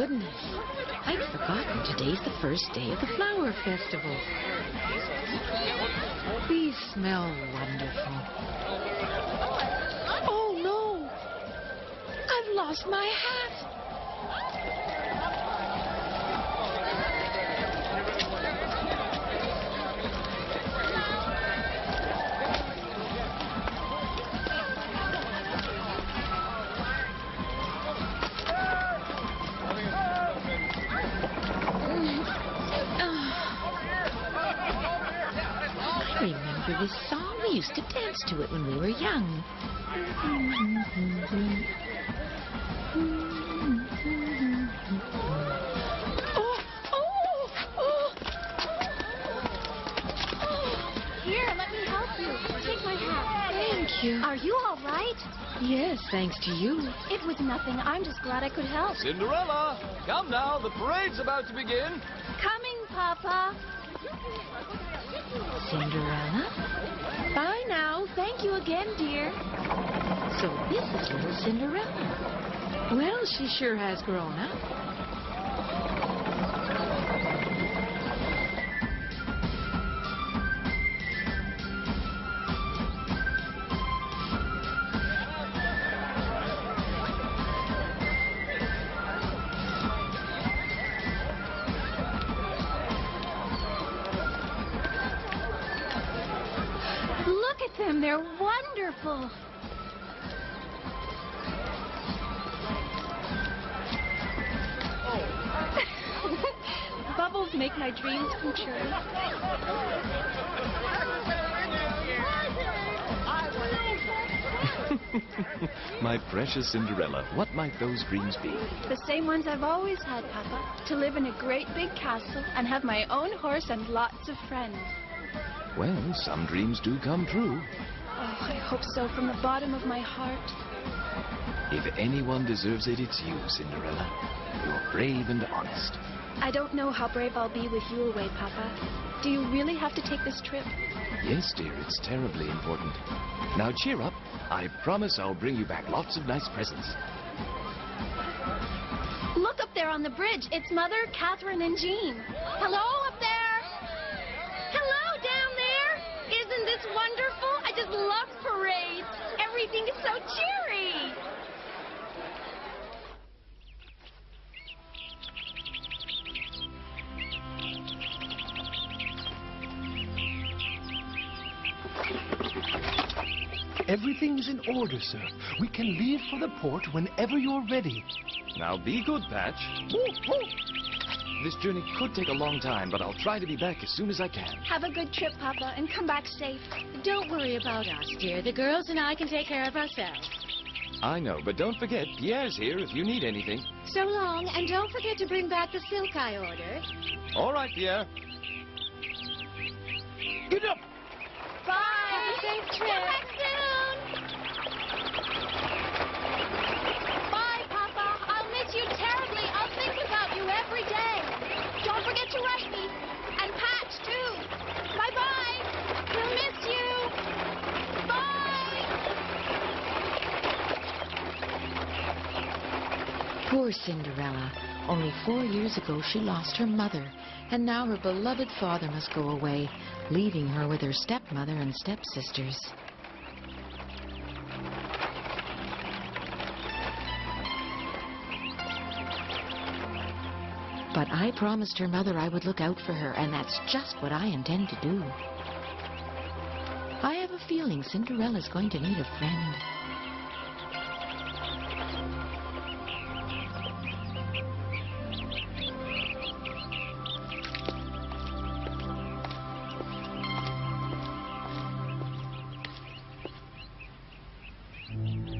goodness. I'd forgotten today's the first day of the flower festival. These smell wonderful. Oh, no. I've lost my hat. I remember this song. We used to dance to it when we were young. Here, let me help you. Take my hat. Thank you. Are you all right? Yes, thanks to you. It was nothing. I'm just glad I could help. Cinderella, come now. The parade's about to begin. Coming, Papa. Cinderella? Bye now. Thank you again, dear. So this is little Cinderella. Well, she sure has grown up. Look at them. They're wonderful. Bubbles make my dreams come true. My precious Cinderella, what might those dreams be? The same ones I've always had, Papa. To live in a great big castle and have my own horse and lots of friends. Well, some dreams do come true. Oh, I hope so from the bottom of my heart. If anyone deserves it, it's you, Cinderella. You're brave and honest. I don't know how brave I'll be with you away, Papa. Do you really have to take this trip? Yes, dear, it's terribly important. Now cheer up. I promise I'll bring you back lots of nice presents. Look up there on the bridge. It's Mother, Catherine, and Jean. Hello up there. Hello down there. Isn't this wonderful? I just love parades. Everything is so cheery. Everything's in order, sir. We can leave for the port whenever you're ready. Now be good, Patch. This journey could take a long time, but I'll try to be back as soon as I can. Have a good trip, Papa, and come back safe. Don't worry about us, dear. The girls and I can take care of ourselves. I know, but don't forget, Pierre's here if you need anything. So long, and don't forget to bring back the silk I ordered. All right, Pierre. Get up! Bye. Have a safe trip. Come back soon. Bye, Papa. I'll miss you terribly. I'll think about you every day. Don't forget to write me. And Patch, too. Bye-bye. We'll miss you. Bye. Poor Cinderella. Only 4 years ago she lost her mother, and now her beloved father must go away, leaving her with her stepmother and stepsisters. But I promised her mother I would look out for her, and that's just what I intend to do. I have a feeling Cinderella's going to need a friend.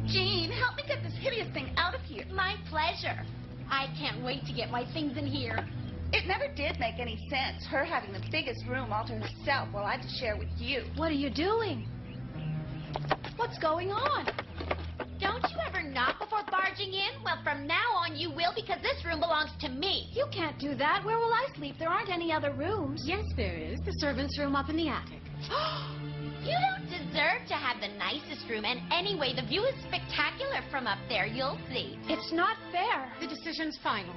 Jean, help me get this hideous thing out of here. My pleasure. I can't wait to get my things in here. It never did make any sense, her having the biggest room all to herself while I had to share with you. What are you doing? What's going on? Don't you ever knock before barging in? Well, from now on you will, because this room belongs to me. You can't do that. Where will I sleep? There aren't any other rooms. Yes, there is. The servant's room up in the attic. You don't deserve to have the nicest room, and anyway, the view is spectacular from up there. You'll see. It's not fair. The decision's final.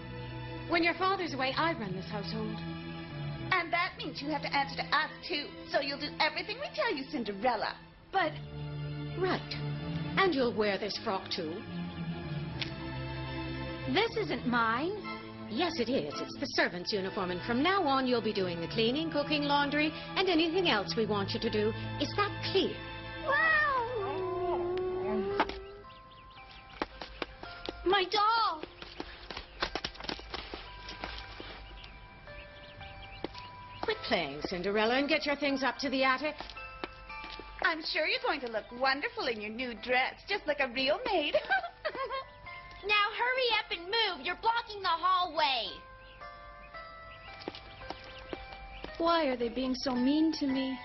When your father's away, I run this household. And that means you have to answer to us, too. So you'll do everything we tell you, Cinderella. But... Right. And you'll wear this frock, too. This isn't mine. Yes, it is. It's the servant's uniform, and from now on, you'll be doing the cleaning, cooking, laundry, and anything else we want you to do. Is that clear? Wow! My doll! Quit playing, Cinderella, and get your things up to the attic. I'm sure you're going to look wonderful in your new dress, just like a real maid. Now hurry up and move. You're blocking the hallway. Why are they being so mean to me?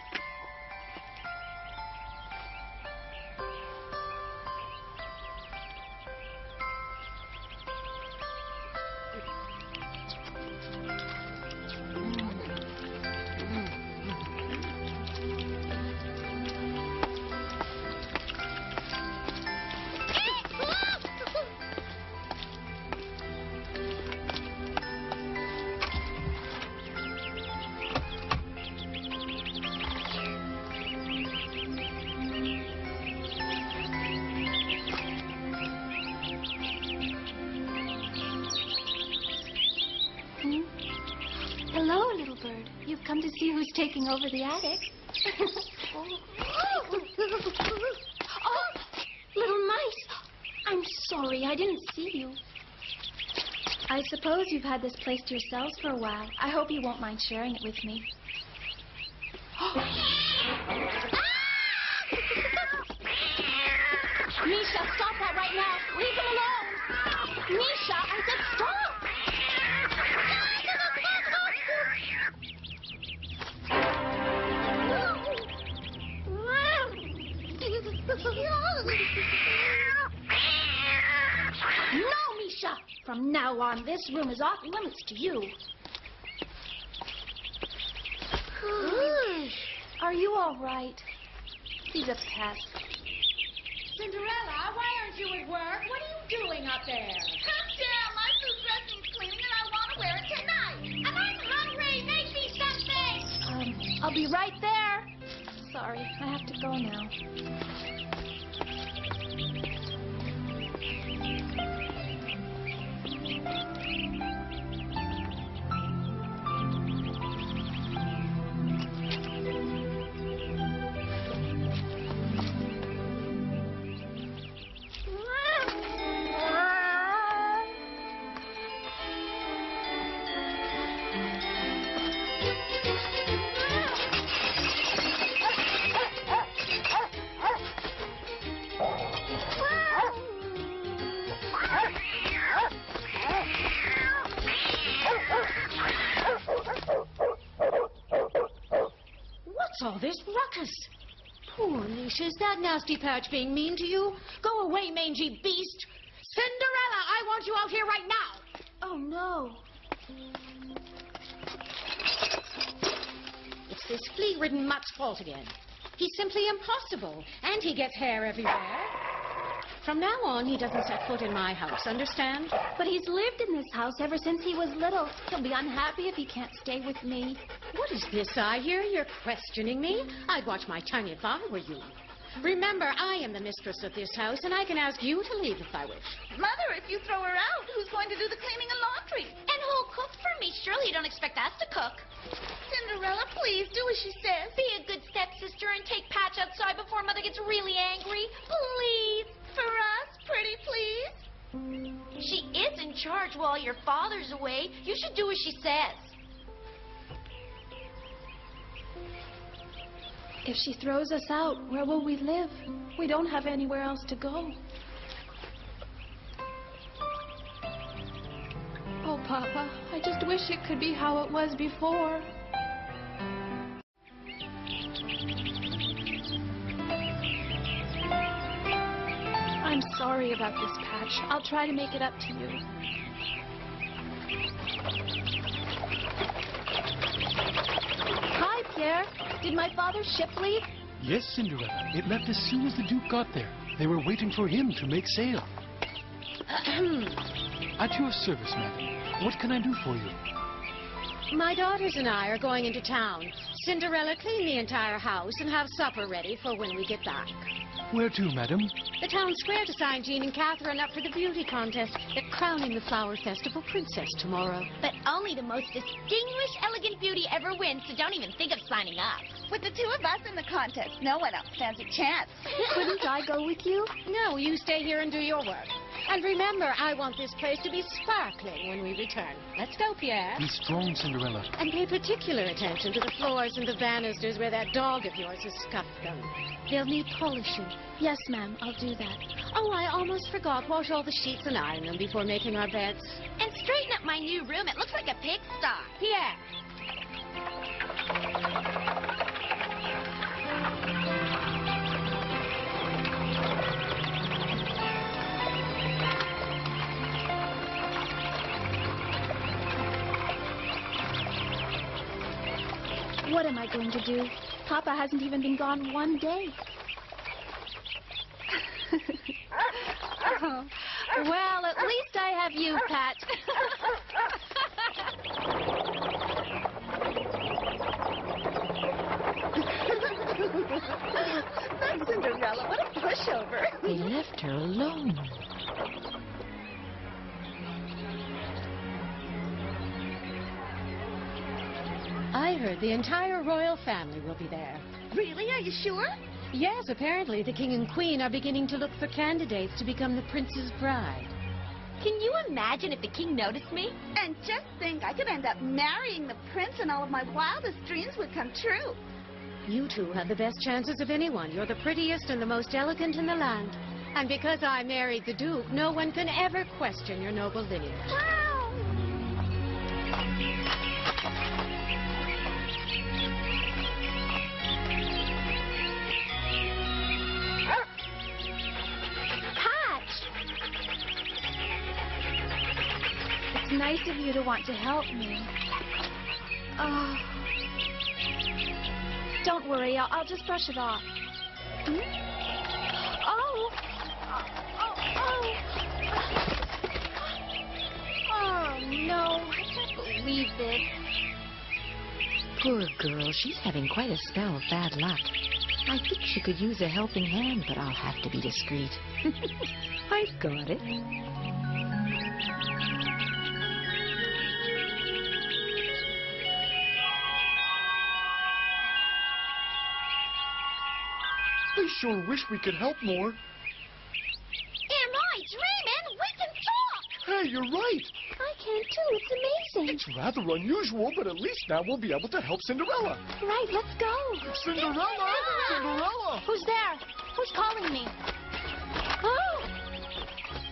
Hello, little bird. You've come to see who's taking over the attic. Oh, little mice. I'm sorry, I didn't see you. I suppose you've had this place to yourselves for a while. I hope you won't mind sharing it with me. Misha, stop that right now. Leave him alone. Misha, I said stop. No, Misha! From now on, this room is off limits to you. Are you all right? He's a pest. Cinderella, why aren't you at work? What are you doing up there? Come down. My blue dress needs cleaning, and I want to wear it tonight. And I'm hungry. Make me something. I'll be right there. Sorry, I have to go now. What's all this ruckus? Poor Misha, is that nasty Patch being mean to you? Go away, mangy beast. Cinderella, I want you out here right now. Oh, no. It's this flea-ridden mutt's fault again. He's simply impossible, and he gets hair everywhere. From now on, he doesn't set foot in my house, understand? But he's lived in this house ever since he was little. He'll be unhappy if he can't stay with me. What is this I hear? You're questioning me? I'd watch my tongue if I were you. Remember, I am the mistress of this house, and I can ask you to leave if I wish. Mother, if you throw her out, who's going to do the cleaning and laundry? And who'll cook for me? Surely you don't expect us to cook. Cinderella, please, do as she says. Be a good stepsister and take Patch outside before Mother gets really angry. Please. For us, pretty please. She is in charge while your father's away. You should do as she says. If she throws us out, where will we live? We don't have anywhere else to go. Oh, Papa, I just wish it could be how it was before. I'm sorry about this, Patch. I'll try to make it up to you. Hi, Pierre. Did my father's ship leave? Yes, Cinderella. It left as soon as the Duke got there. They were waiting for him to make sail. At your service, madam. What can I do for you? My daughters and I are going into town. Cinderella, clean the entire house and have supper ready for when we get back. Where to, madam? The town square to sign Jean and Catherine up for the beauty contest. They're crowning the Flower Festival princess tomorrow. But only the most distinguished, elegant beauty ever wins, so don't even think of signing up. With the two of us in the contest, no one else stands a chance. Couldn't I go with you? No, you stay here and do your work. And remember, I want this place to be sparkling when we return. Let's go, Pierre. Be strong, Cinderella. And pay particular attention to the floors and the banisters where that dog of yours has scuffed them. They'll need polishing. Yes, ma'am, I'll do that. Oh, I almost forgot. Wash all the sheets and iron them before making our beds. And straighten up my new room. It looks like a pigsty. Pierre. What am I going to do? Papa hasn't even been gone one day. Oh, well, at least I have you, Pat. That's Cinderella. What a pushover. They left her alone. I heard the entire royal family will be there. Really? Are you sure? Yes, apparently the king and queen are beginning to look for candidates to become the prince's bride. Can you imagine if the king noticed me? And just think, I could end up marrying the prince and all of my wildest dreams would come true. You two have the best chances of anyone. You're the prettiest and the most elegant in the land. And because I married the duke, no one can ever question your noble lineage. Wow! It's nice of you to want to help me. Oh. Don't worry, I'll just brush it off. Hmm? Oh. Oh, no. I can't believe this. Poor girl, she's having quite a spell of bad luck. I think she could use a helping hand, but I'll have to be discreet. I've got it. I sure wish we could help more. Am I dreaming? We can talk! Hey, you're right. I can too. It's amazing. It's rather unusual, but at least now we'll be able to help Cinderella. Right, let's go. Cinderella! Cinderella! Who's there? Who's calling me? Oh!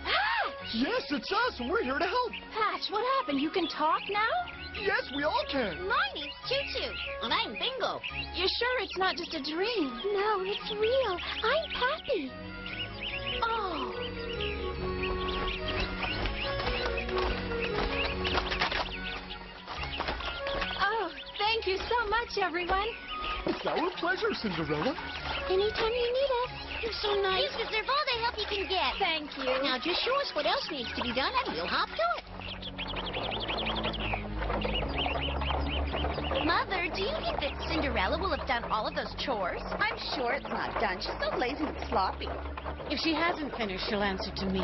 Patch! Yes, it's us, and we're here to help. Patch, what happened? You can talk now? Yes, we all can. My name's Choo-Choo, and I'm Bingo. You're sure it's not just a dream? No, it's real. I'm Pappy. Oh. Oh, thank you so much, everyone. It's our pleasure, Cinderella. Anytime you need us. You're so nice. You deserve all the help you can get. Thank you. Now just show us what else needs to be done, and we'll hop to it. Mother, do you think that Cinderella will have done all of those chores? I'm sure it's not done. She's so lazy and sloppy. If she hasn't finished, she'll answer to me.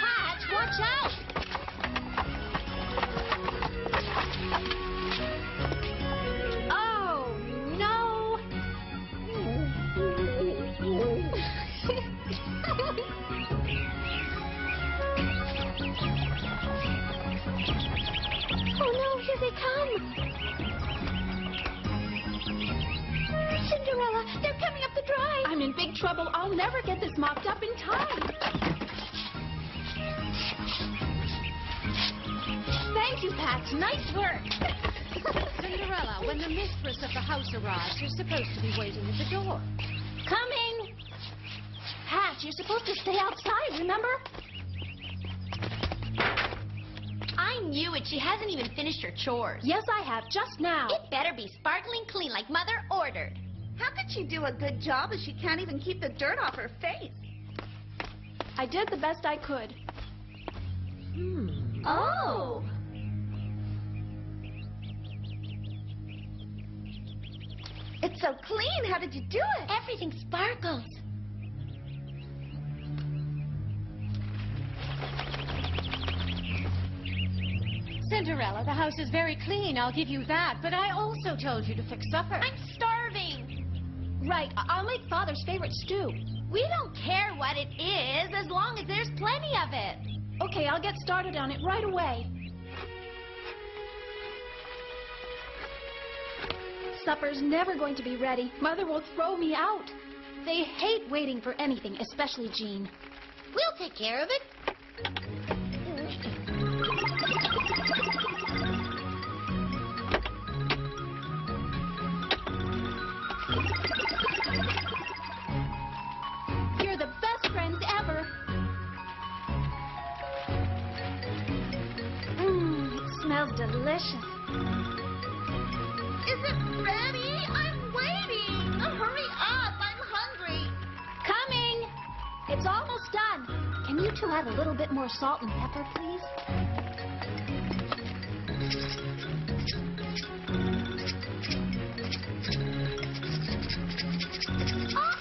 Patch, watch out! Oh, no! Oh, no, here they come. Cinderella, they're coming up the drive. I'm in big trouble. I'll never get this mopped up in time. Thank you, Patch. Nice work. Cinderella, when the mistress of the house arrives, you're supposed to be waiting at the door. Coming. Patch, you're supposed to stay outside, remember? I I knew it. She hasn't even finished her chores. Yes, I have, just now. It better be sparkling clean like Mother ordered. How could she do a good job if she can't even keep the dirt off her face? I did the best I could. Oh. It's so clean. How did you do it? Everything sparkles. Cinderella, the house is very clean, I'll give you that. But I also told you to fix supper. I'm starving. Right, I'll make Father's favorite stew. We don't care what it is as long as there's plenty of it. Okay, I'll get started on it right away. Supper's never going to be ready. Mother will throw me out. They hate waiting for anything, especially Jean. We'll take care of it. You're the best friends ever. It smells delicious. Is it ready? I'm waiting. Oh, hurry up. I'm hungry. Coming! It's almost done. Can you two add a little bit more salt and pepper, please? Oh!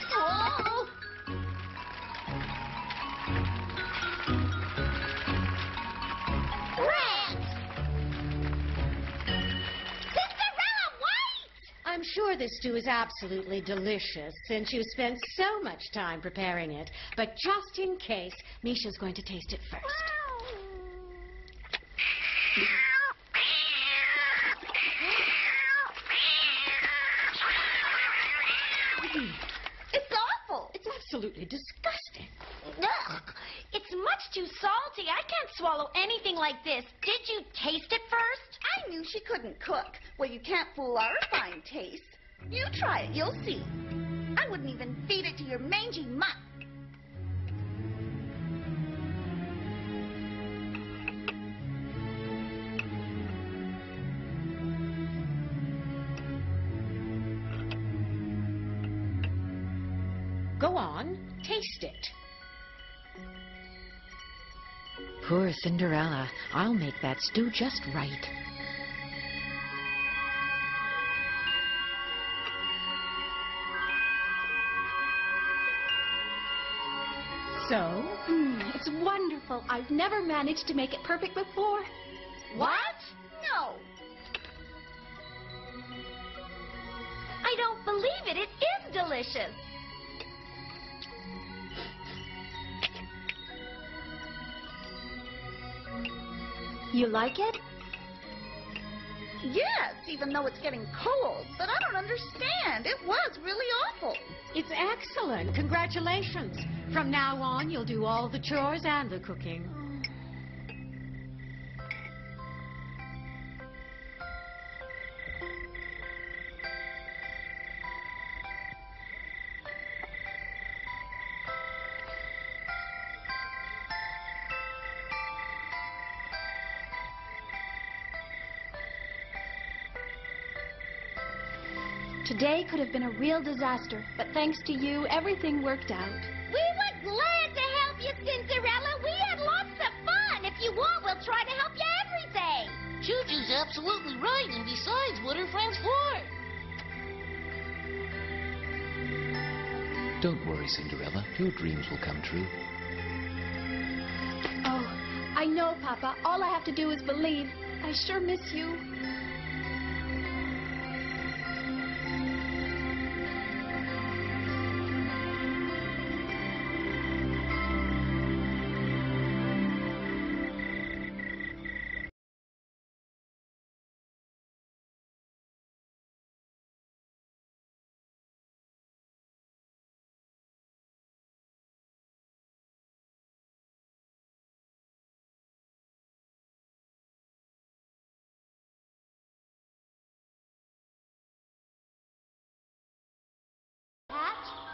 I'm sure this stew is absolutely delicious since you spent so much time preparing it. But just in case, Misha's going to taste it first. It's awful. It's absolutely disgusting. Ugh. It's much too salty. I can't swallow anything like this. Did you taste it first? I knew she couldn't cook. Well, you can't fool our fine taste. You try it. You'll see. I wouldn't even feed it to your mangy mutt. Go on, taste it. Poor Cinderella. I'll make that stew just right. So? It's wonderful. I've never managed to make it perfect before. What? No. I don't believe it. It is delicious. You like it? Yes, even though it's getting cold. But I don't understand. It was really awful. It's excellent. Congratulations. From now on, you'll do all the chores and the cooking. Today could have been a real disaster, but thanks to you, everything worked out. We were glad to help you, Cinderella. We had lots of fun. If you want, we'll try to help you everything. Juju's absolutely right, and besides, what are friends for? Don't worry, Cinderella. Your dreams will come true. Oh, I know, Papa. All I have to do is believe. I sure miss you.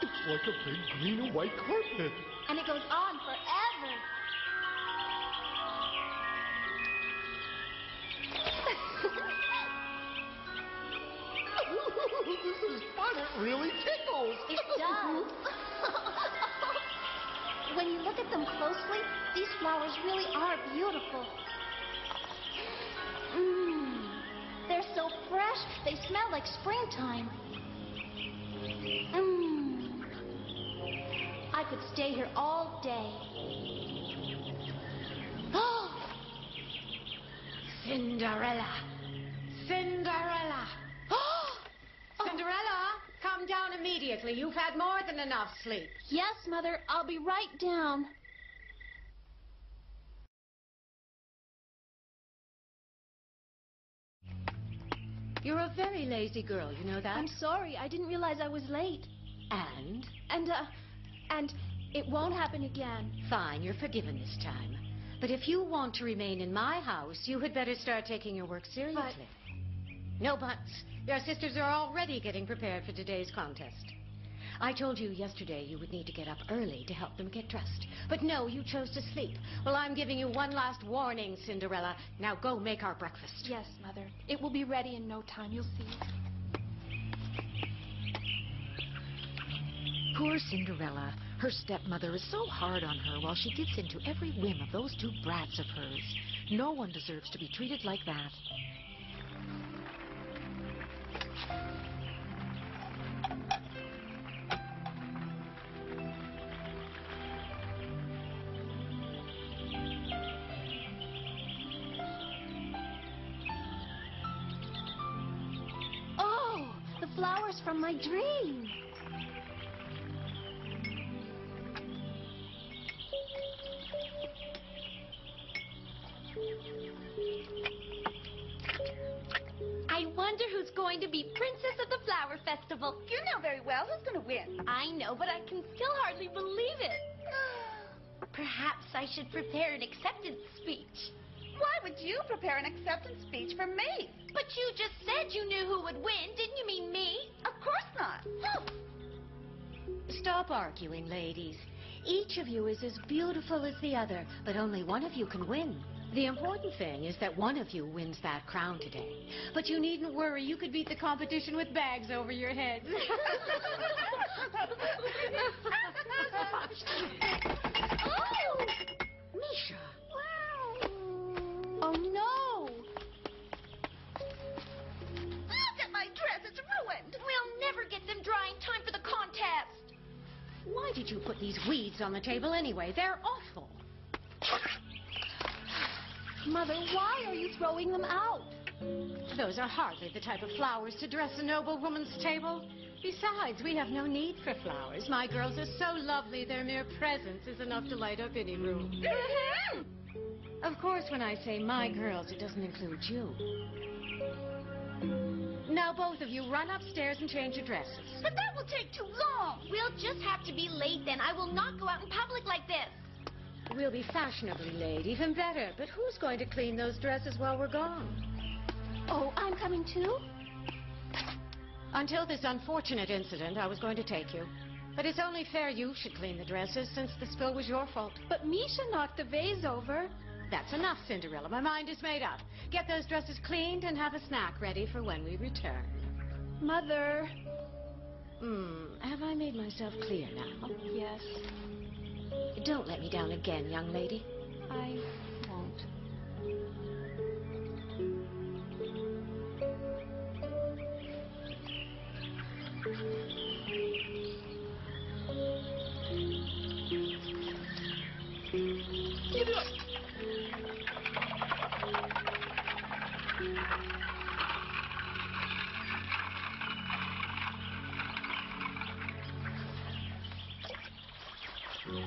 It's like a big green and white carpet. And it goes on forever. It does. When you look at them closely, these flowers really are beautiful. They're so fresh, they smell like springtime. I could stay here all day. Cinderella! Cinderella! Cinderella, come down immediately. You've had more than enough sleep. Yes, Mother, I'll be right down. You're a very lazy girl, you know that? I'm sorry, I didn't realize I was late. And? And it won't happen again. Fine, you're forgiven this time. But if you want to remain in my house, you had better start taking your work seriously. No buts. Your sisters are already getting prepared for today's contest. I told you yesterday you would need to get up early to help them get dressed. But no, you chose to sleep. Well, I'm giving you one last warning, Cinderella. Now go make our breakfast. Yes, Mother. It will be ready in no time, you'll see. Poor Cinderella. Her stepmother is so hard on her while she gives in to every whim of those two brats of hers. No one deserves to be treated like that. Oh, the flowers from my dream. I wonder who's going to be Princess of the Flower Festival. You know very well who's going to win. I know, but I can still hardly believe it. Perhaps I should prepare an acceptance speech. Why would you prepare an acceptance speech for me? But you just said you knew who would win. Didn't you mean me? Of course not. Stop arguing, ladies. Each of you is as beautiful as the other, but only one of you can win. The important thing is that one of you wins that crown today. But you needn't worry. You could beat the competition with bags over your heads. Oh! Misha. Oh, no! Look at my dress. It's ruined. We'll never get them dry in time for the contest. Why did you put these weeds on the table anyway? They're awful. Mother, why are you throwing them out? Those are hardly the type of flowers to dress a noble woman's table. Besides, we have no need for flowers. My girls are so lovely, their mere presence is enough to light up any room. Of course, when I say my girls, it doesn't include you. Now, both of you, run upstairs and change your dresses. But that will take too long. We'll just have to be late then. I will not go out in public like this. We'll be fashionably late, even better. But who's going to clean those dresses while we're gone? Oh, I'm coming too? Until this unfortunate incident, I was going to take you. But it's only fair you should clean the dresses, since the spill was your fault. But Misha knocked the vase over. That's enough, Cinderella. My mind is made up. Get those dresses cleaned and have a snack ready for when we return. Mother. Have I made myself clear now? Yes, Don't let me down again, young lady. I won't.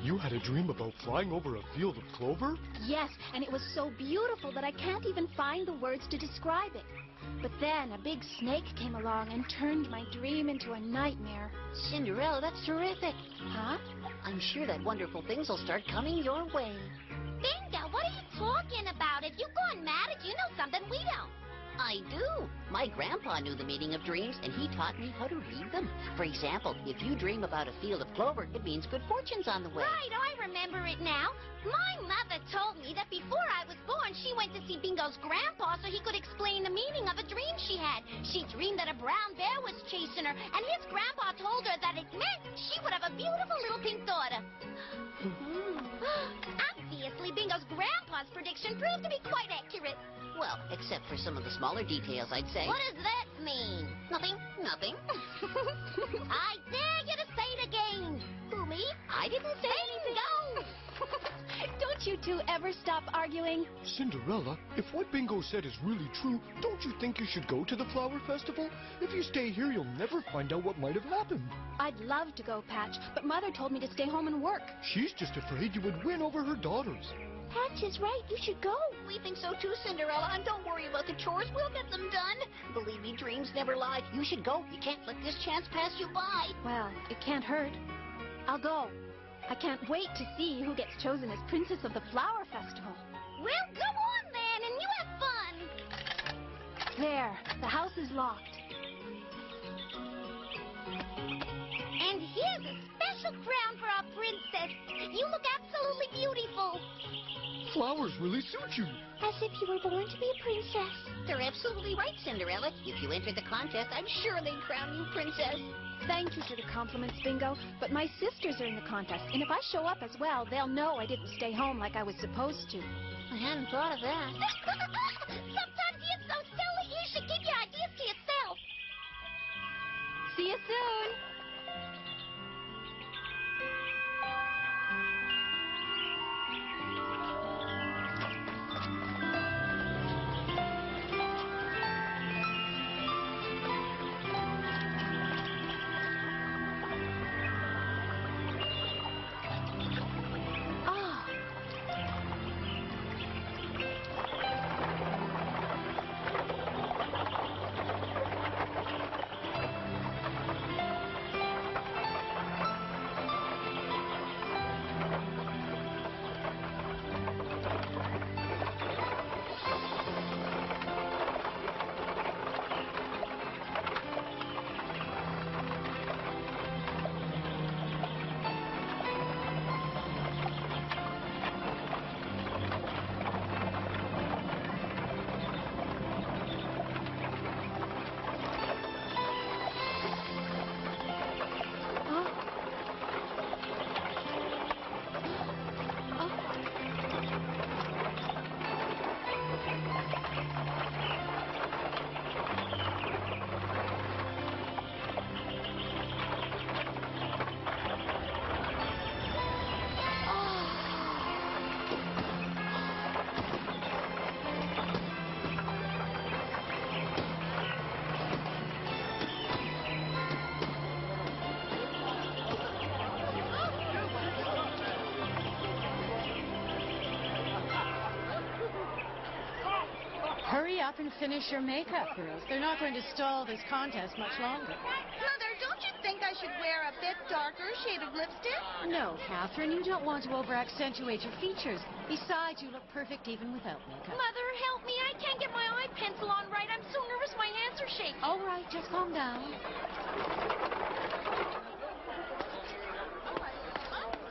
You had a dream about flying over a field of clover? Yes, and it was so beautiful that I can't even find the words to describe it. But then a big snake came along and turned my dream into a nightmare. Cinderella, that's terrific. Huh? I'm sure that wonderful things will start coming your way. Bingo, what are you talking about? If you've gone mad, if you know something we don't. I do. My grandpa knew the meaning of dreams, and he taught me how to read them. For example, if you dream about a field of clover, it means good fortune's on the way. Right, I remember it now. My mother told me that before I was born, she went to see Bingo's grandpa so he could explain the meaning of a dream she had. She dreamed that a brown bear was chasing her, and his grandpa told her that it meant she would have a beautiful little pink daughter. Obviously, Bingo's grandpa's prediction proved to be quite accurate. Well, except for some of the smaller details, I'd say. What does that mean? Nothing. Nothing. I dare you to say it again. Who, me? I didn't say anything. Go! Don't you two ever stop arguing? Cinderella, if what Bingo said is really true, don't you think you should go to the flower festival? If you stay here, you'll never find out what might have happened. I'd love to go, Patch, but Mother told me to stay home and work. She's just afraid you would win over her daughters. Patch is right. You should go. We think so too, Cinderella, and don't worry about the chores. We'll get them done. Believe me, dreams never lie. You should go. You can't let this chance pass you by. Well, it can't hurt. I'll go. I can't wait to see who gets chosen as Princess of the Flower Festival. Well, go on then, and you have fun. There, the house is locked. And here's a special crown for our princess. You look absolutely beautiful. Flowers really suit you. As if you were born to be a princess. They're absolutely right, Cinderella. If you entered the contest, I'm sure they'd crown you princess. Thank you for the compliments, Bingo, but my sisters are in the contest, and if I show up as well, they'll know I didn't stay home like I was supposed to. I hadn't thought of that. Sometimes you're so silly, you should keep your ideas to yourself. See you soon. Hurry up and finish your makeup, girls. They're not going to stall this contest much longer. Mother, don't you think I should wear a bit darker shade of lipstick? No, Catherine, you don't want to over-accentuate your features. Besides, you look perfect even without makeup. Mother, help me. I can't get my eye pencil on right. I'm so nervous my hands are shaking. All right, just calm down.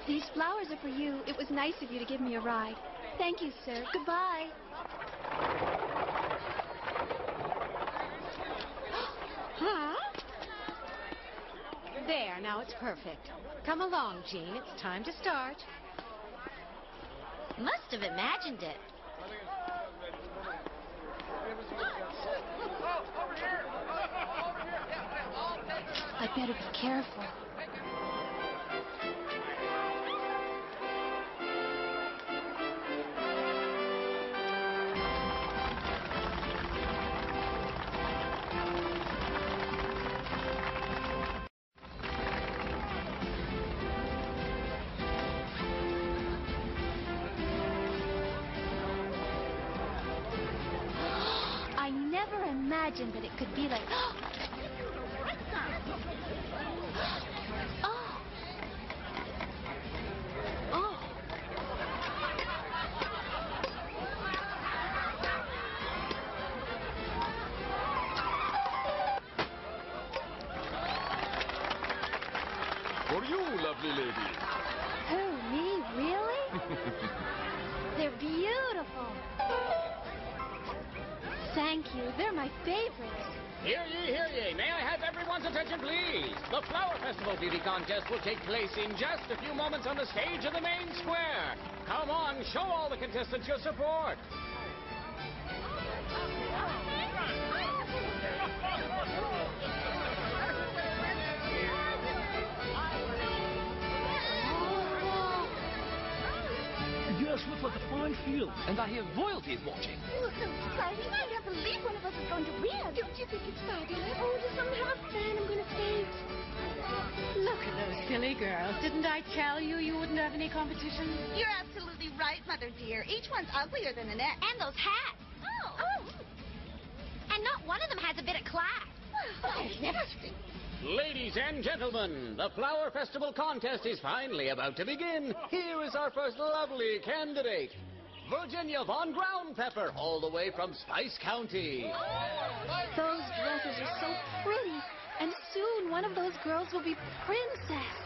These flowers are for you. It was nice of you to give me a ride. Thank you, sir. Goodbye. Huh? There, now it's perfect. Come along, Jean. It's time to start. Must have imagined it. I'd better be careful. I never imagined that it could be like... Oh! Oh! For you, lovely lady. Who, me? Really? They're beautiful. Thank you. They're my favorites. Hear ye, hear ye. May I have everyone's attention, please? The Flower Festival Beauty Contest will take place in just a few moments on the stage of the main square. Come on, show all the contestants your support. Yes, looks like a fine field. And I hear royalty is watching. Oh, so exciting. I can't believe one of us is going to win. Don't you think it's fabulous? Oh, does someone have a fan? I'm going to faint. Look at those silly girls. Didn't I tell you you wouldn't have any competition? You're absolutely right, Mother dear. Each one's uglier than the next. And those hats. Oh. And not one of them has a bit of class. Never. Ladies and gentlemen, the Flower Festival contest is finally about to begin. Here is our first lovely candidate, Virginia Von Ground Pepper, all the way from Spice County. Those dresses are so pretty. And soon one of those girls will be princess.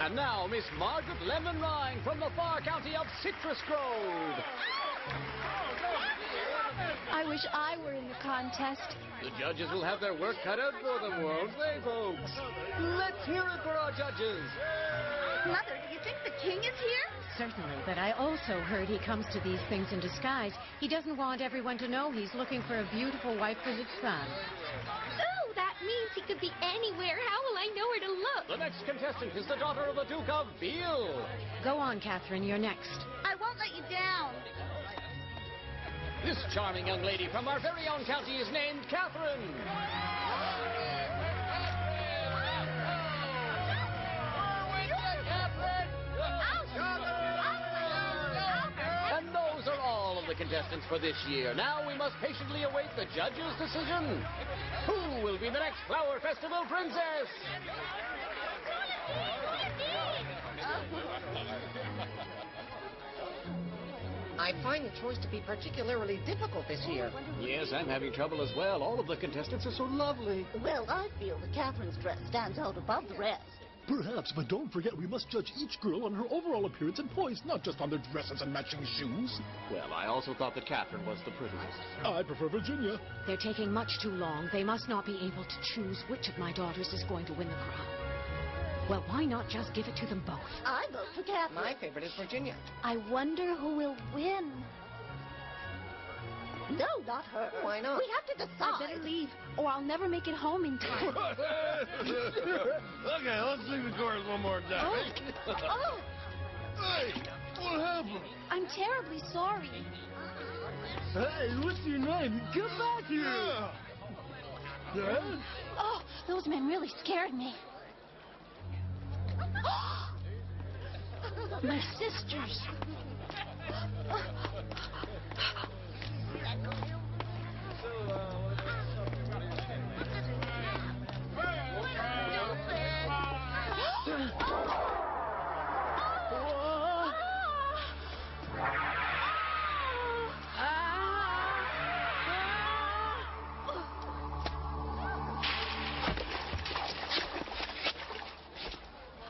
And now, Miss Margaret Lemon Rind from the far county of Citrus Grove. I wish I were in the contest. The judges will have their work cut out for them, won't they, folks? Let's hear it for our judges. Mother, do you think the king is here? Certainly, but I also heard he comes to these things in disguise. He doesn't want everyone to know he's looking for a beautiful wife for his son. Oh, that means he could be anywhere. How will I know where to look? The next contestant is the daughter of the Duke of Beale. Go on, Catherine, you're next. I won't let you down. This charming young lady from our very own county is named Catherine. And those are all of the contestants for this year. Now we must patiently await the judges' decision. Who will be the next Flower Festival princess? I find the choice to be particularly difficult this year. Yes, I'm having trouble as well. All of the contestants are so lovely. Well, I feel that Catherine's dress stands out above the rest. Perhaps, but don't forget we must judge each girl on her overall appearance and poise, not just on their dresses and matching shoes. Well, I also thought that Catherine was the prettiest. I prefer Virginia. They're taking much too long. They must not be able to choose which of my daughters is going to win the crown. Well, why not just give it to them both? I vote for Catherine. My favorite is Virginia. I wonder who will win. No, not her. Why not? We have to decide. I better leave, or I'll never make it home in time. Okay, let's sing the chorus one more time. Oh, Hey, what happened? I'm terribly sorry. Hey, what's your name? Come back here. Yeah. Oh, those men really scared me. My sisters.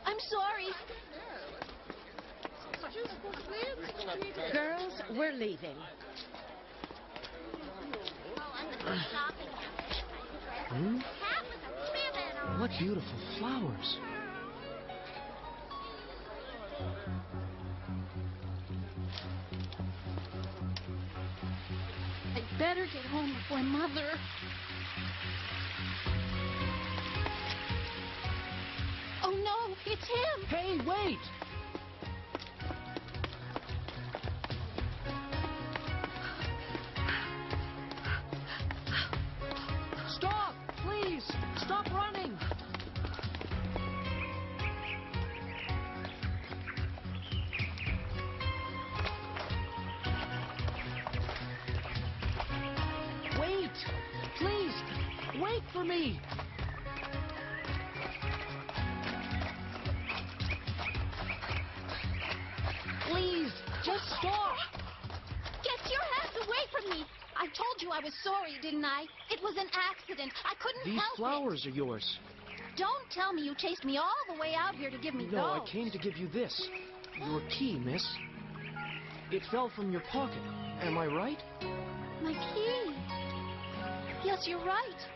I'm sorry. Girls, we're leaving. What beautiful flowers. I'd better get home before Mother. Oh no, it's him! Hey, wait! Stop! Please! Stop running! Wait! Please! Wait for me! Please! Just stop! Get your hands away from me! I told you I was sorry, didn't I? It was an accident. I couldn't These help flowers are yours. it. Don't tell me you chased me all the way out here to give me No, I those. came to give you this. Your key, miss. It fell from your pocket. Am I right? My key. Yes, you're right.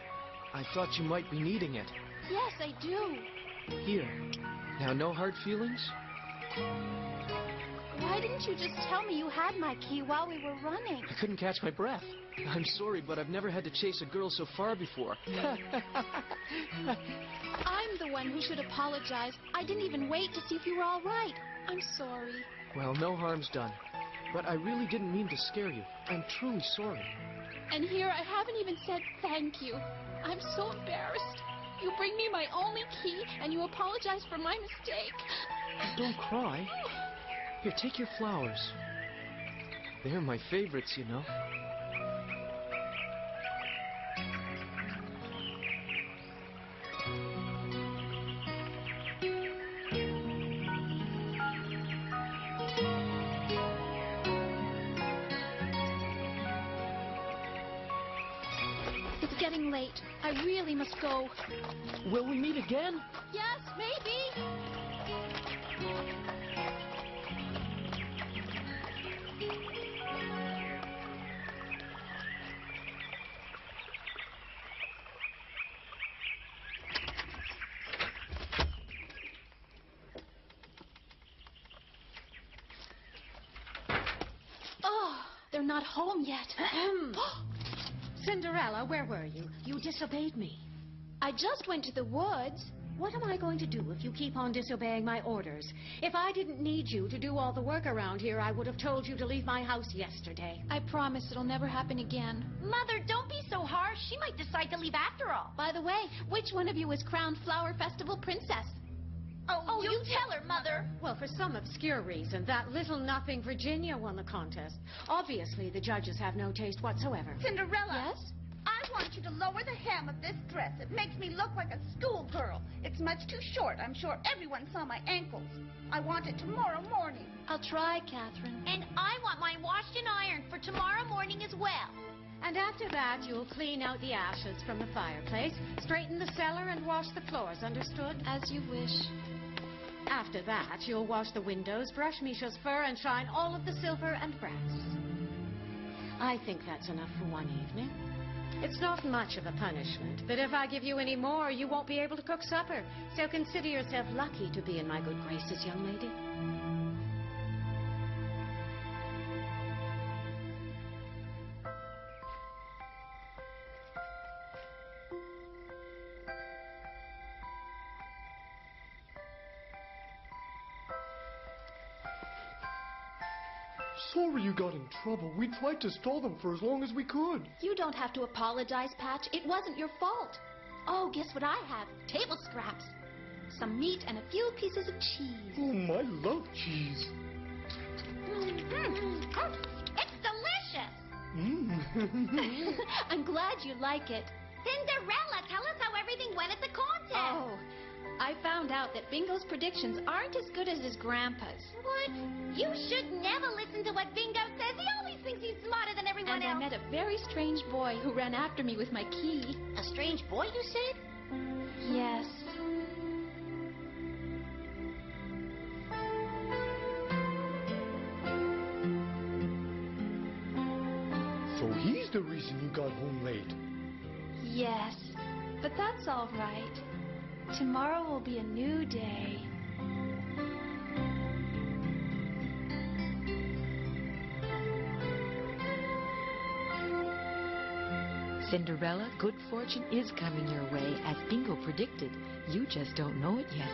I thought you might be needing it. Yes, I do. Here. Now, no hard feelings? Why didn't you just tell me you had my key while we were running? I couldn't catch my breath. I'm sorry, but I've never had to chase a girl so far before. I'm the one who should apologize. I didn't even wait to see if you were all right. I'm sorry. Well, no harm's done. But I really didn't mean to scare you. I'm truly sorry. And here I haven't even said thank you. I'm so embarrassed. You bring me my only key, and you apologize for my mistake. Don't cry. Here, take your flowers. They're my favorites, you know. It's getting late. I really must go. Will we meet again? Yes, maybe. Oh, they're not home yet. Cinderella, where were you? You disobeyed me. I just went to the woods. What am I going to do if you keep on disobeying my orders? If I didn't need you to do all the work around here, I would have told you to leave my house yesterday. I promise it'll never happen again. Mother, don't be so harsh. She might decide to leave after all. By the way, which one of you was crowned Flower Festival Princess? Oh, you tell her, Mother. Well, for some obscure reason, that little nothing Virginia won the contest. Obviously, the judges have no taste whatsoever. Cinderella. Yes? I want you to lower the hem of this dress. It makes me look like a schoolgirl. It's much too short. I'm sure everyone saw my ankles. I want it tomorrow morning. I'll try, Catherine. And I want mine washed and ironed for tomorrow morning as well. And after that, you'll clean out the ashes from the fireplace, straighten the cellar, and wash the floors, understood? As you wish. After that, you'll wash the windows, brush Misha's fur, and shine all of the silver and brass. I think that's enough for one evening. It's not much of a punishment, but if I give you any more, you won't be able to cook supper. So consider yourself lucky to be in my good graces, young lady. Sorry you got in trouble. We tried to stall them for as long as we could. You don't have to apologize, Patch. It wasn't your fault. Oh, guess what I have? Table scraps. Some meat and a few pieces of cheese. Oh, my love cheese. It's delicious. I'm glad you like it. Cinderella, tell us how everything went at the contest. Oh, I found out that Bingo's predictions aren't as good as his grandpa's. What? You should never listen to what Bingo says. He always thinks he's smarter than everyone And else. I met a very strange boy who ran after me with my key. A strange boy, you said? Yes. So he's the reason you got home late. Yes. But that's all right. Tomorrow will be a new day. Cinderella, good fortune is coming your way, as Bingo predicted. You just don't know it yet.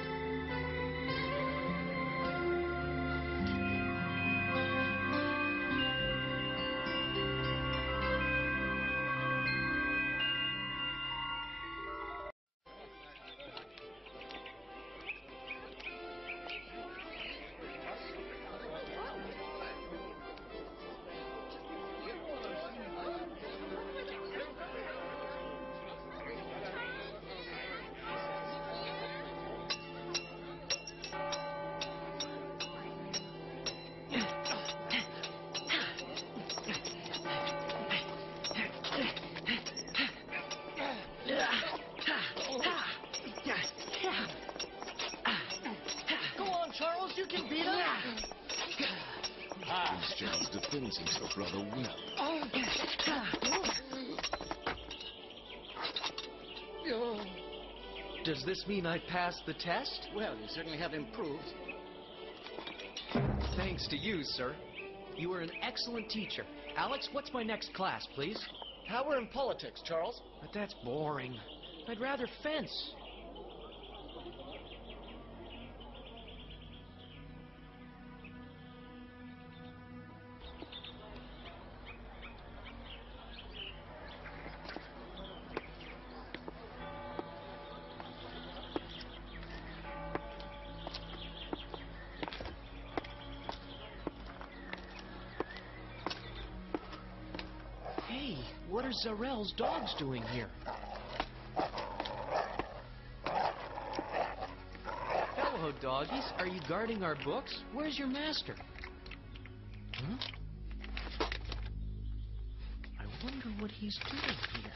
explains himself rather well. Does this mean I passed the test? Well, you certainly have improved. Thanks to you, sir. You were an excellent teacher. Alex, what's my next class, please? Power and politics, Charles. But that's boring. I'd rather fence. Hey, what are Zarel's dogs doing here? Hello, doggies. Are you guarding our books? Where's your master? Huh? I wonder what he's doing here.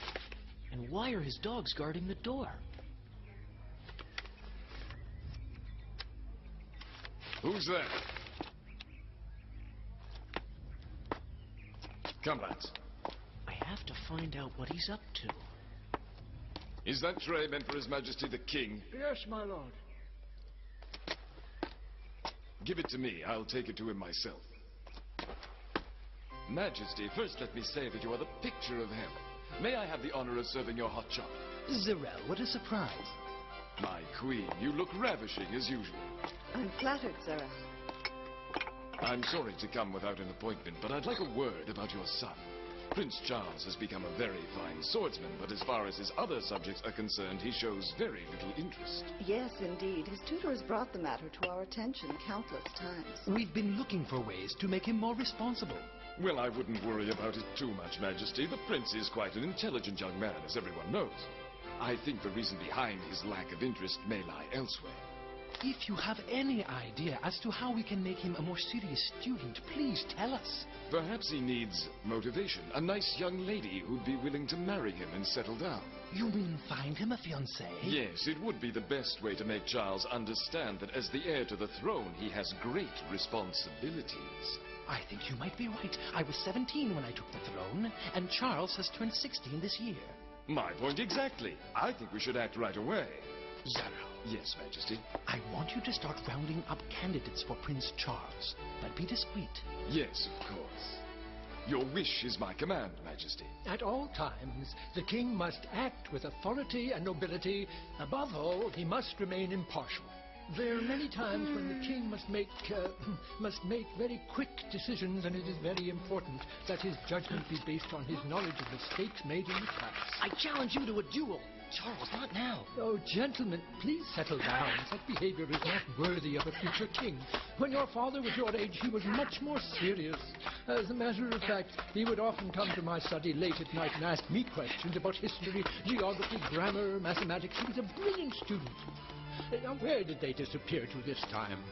And why are his dogs guarding the door? Who's there? Come, lads. I have to find out what he's up to. Is that tray meant for His Majesty the King? Yes, my lord. Give it to me. I'll take it to him myself. Majesty, first let me say that you are the picture of heaven. May I have the honor of serving your hot chocolate? Zarel, what a surprise. My queen, you look ravishing as usual. I'm flattered, Zarel. I'm sorry to come without an appointment, but I'd like a word about your son. Prince Charles has become a very fine swordsman, but as far as his other subjects are concerned, he shows very little interest. Yes, indeed. His tutor has brought the matter to our attention countless times. We've been looking for ways to make him more responsible. Well, I wouldn't worry about it too much, Majesty. The prince is quite an intelligent young man, as everyone knows. I think the reason behind his lack of interest may lie elsewhere. If you have any idea as to how we can make him a more serious student, please tell us. Perhaps he needs motivation. A nice young lady who'd be willing to marry him and settle down. You mean find him a fiancée? Yes, it would be the best way to make Charles understand that as the heir to the throne, he has great responsibilities. I think you might be right. I was 17 when I took the throne, and Charles has turned 16 this year. My point exactly. I think we should act right away. Zarel. Yes, Majesty. I want you to start rounding up candidates for Prince Charles, but be discreet. Yes, of course. Your wish is my command, Majesty. At all times, the king must act with authority and nobility. Above all, he must remain impartial. There are many times when the king must make very quick decisions, and it is very important that his judgment be based on his knowledge of mistakes made in the past. I challenge you to a duel. Charles, not now. Oh, gentlemen, please settle down. Such behavior is not worthy of a future king. When your father was your age, he was much more serious. As a matter of fact, he would often come to my study late at night and ask me questions about history, geography, grammar, mathematics. He was a brilliant student. Now, where did they disappear to this time?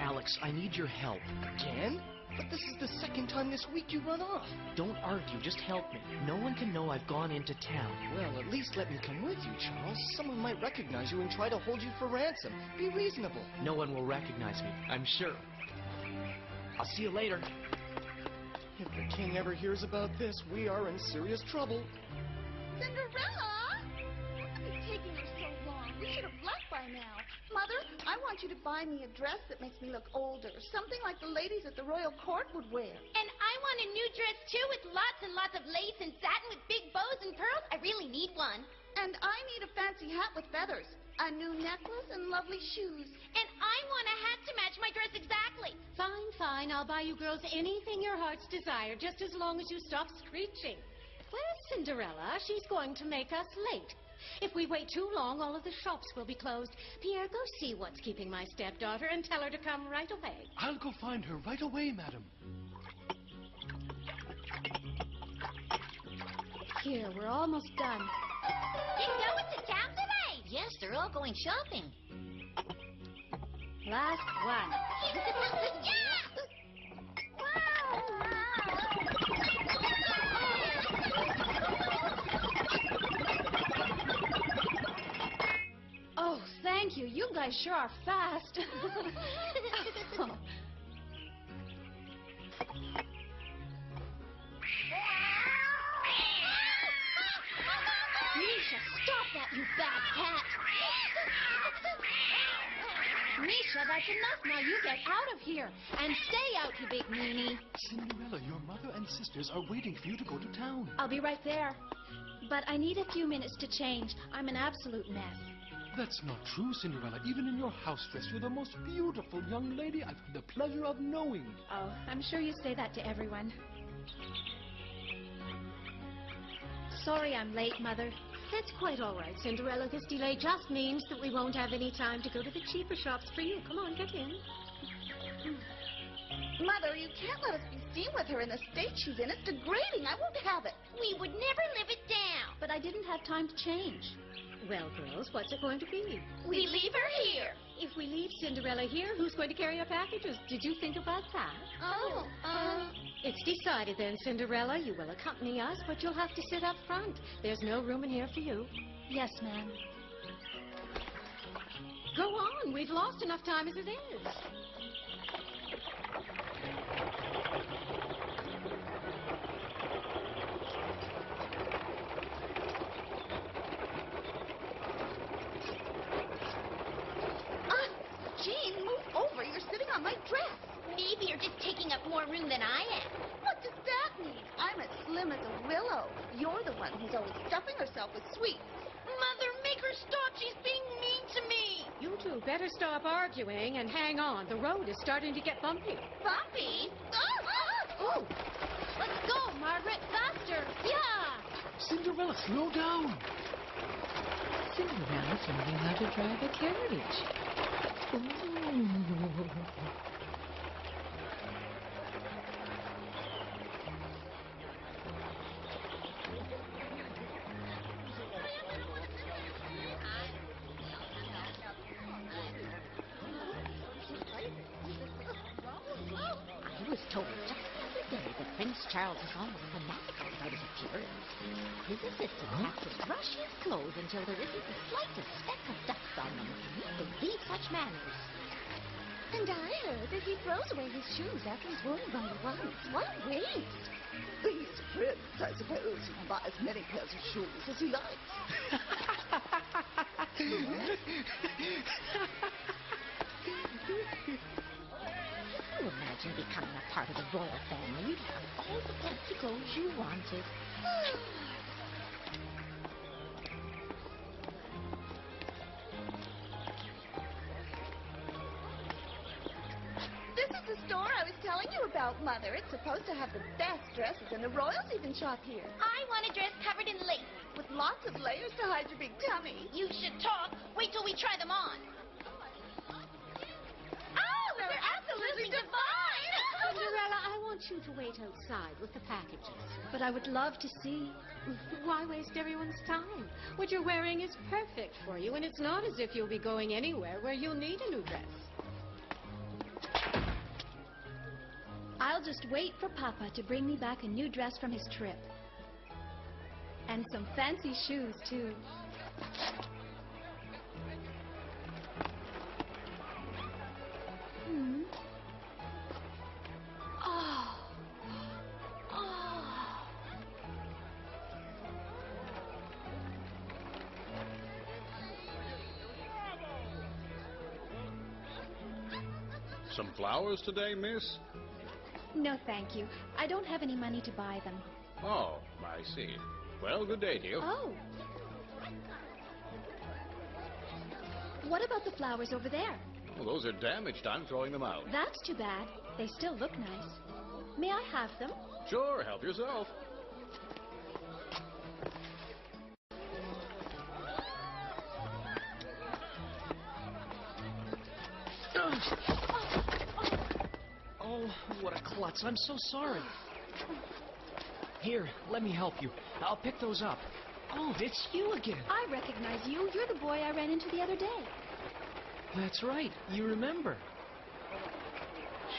Alex, I need your help. Again? But this is the second time this week you run off. Don't argue, just help me. No one can know I've gone into town. Well, at least let me come with you, Charles. Someone might recognize you and try to hold you for ransom. Be reasonable. No one will recognize me, I'm sure. I'll see you later. If the king ever hears about this, we are in serious trouble. Cinderella! What is taking her so long? We should have left by now. Mother, I want you to buy me a dress that makes me look older. Something like the ladies at the royal court would wear. And I want a new dress, too, with lots and lots of lace and satin with big bows and pearls. I really need one. And I need a fancy hat with feathers, a new necklace, and lovely shoes. And I want a hat to match my dress exactly. Fine, fine. I'll buy you girls anything your hearts desire, just as long as you stop screeching. Where's Cinderella? She's going to make us late. If we wait too long, all of the shops will be closed. Pierre, go see what's keeping my stepdaughter and tell her to come right away. I'll go find her right away, madam. Here, we're almost done. You're going to town today? Yes, they're all going shopping. Last one. Yeah! Oh, thank you. You guys sure are fast. Misha, stop that, you bad cat! Misha, that's enough now. You get out of here. And stay out, you big meanie. Cinderella, your mother and sisters are waiting for you to go to town. I'll be right there. But I need a few minutes to change. I'm an absolute mess. That's not true, Cinderella. Even in your house dress, you're the most beautiful young lady I've had the pleasure of knowing. Oh, I'm sure you say that to everyone. Sorry I'm late, Mother. That's quite all right, Cinderella. This delay just means that we won't have any time to go to the cheaper shops for you. Come on, get in. Mother, you can't let us be seen with her in the state she's in. It's degrading. I won't have it. We would never live it down. But I didn't have time to change. Well, girls, what's it going to be? We leave her here. If we leave Cinderella here, who's going to carry our packages? Did you think about that? It's decided then, Cinderella. You will accompany us, but you'll have to sit up front. There's no room in here for you. Yes, ma'am. Go on. We've lost enough time as it is. Jean, move over. You're sitting on my dress. Maybe you're just taking up more room than I am. What does that mean? I'm as slim as a willow. You're the one who's always stuffing herself with sweets. Mother, make her stop. She's being mean to me. You two better stop arguing and hang on. The road is starting to get bumpy. Bumpy? Oh! Let's go, Margaret. Faster. Yeah! Cinderella, slow down. Cinderella's learning how to drive a carriage. Ooh. I was told just the other day that Prince Charles is almost fanatical about his appearance. His assistants have to brush his clothes until there isn't the slightest speck of dust on them. They leave such manners. And I heard that he throws away his shoes after he's worn them once. What a waste! He's a prince, I suppose. He can buy as many pairs of shoes as he likes. Can you imagine becoming a part of the royal family? You'd have all the fancy clothes you wanted. This is the store I was telling you about, Mother. It's supposed to have the best dresses, and the royals even shop here. I want a dress covered in lace. With lots of layers to hide your big tummy. You should talk. Wait till we try them on. Oh, they're absolutely divine! Cinderella, I want you to wait outside with the packages. But I would love to see. Why waste everyone's time? What you're wearing is perfect for you, and it's not as if you'll be going anywhere where you'll need a new dress. I'll just wait for Papa to bring me back a new dress from his trip. And some fancy shoes, too. Oh. Oh. Some flowers today, miss? No, thank you. I don't have any money to buy them. Oh, I see. Well, good day to you. Oh. What about the flowers over there? Oh, those are damaged. I'm throwing them out. That's too bad. They still look nice. May I have them? Sure, help yourself. Oh, what a klutz. I'm so sorry. Here, let me help you. I'll pick those up. Oh, it's you again. I recognize you. You're the boy I ran into the other day. That's right. You remember.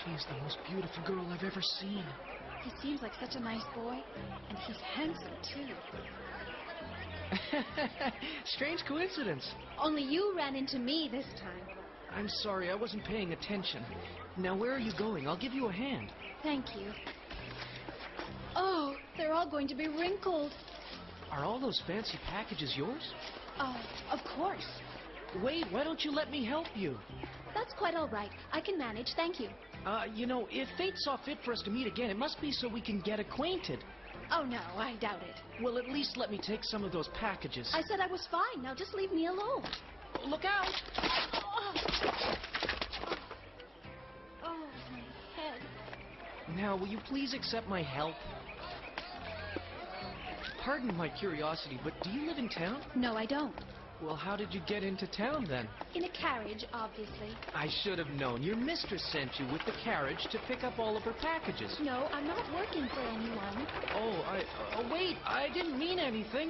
She's the most beautiful girl I've ever seen. He seems like such a nice boy, and he's handsome, too. Strange coincidence. Only you ran into me this time. I'm sorry, I wasn't paying attention. Now, where are you going? I'll give you a hand. Thank you. Oh, they're all going to be wrinkled. Are all those fancy packages yours? Oh, of course. Wait, why don't you let me help you? That's quite all right. I can manage, thank you. You know, if fate saw fit for us to meet again, it must be so we can get acquainted. Oh, no, I doubt it. Well, at least let me take some of those packages. I said I was fine. Now just leave me alone. Look out! Oh, my head. Now, will you please accept my help? Pardon my curiosity, but do you live in town? No, I don't. Well, how did you get into town, then? In a carriage, obviously. I should have known. Your mistress sent you with the carriage to pick up all of her packages. No, I'm not working for anyone. Oh, wait, I didn't mean anything.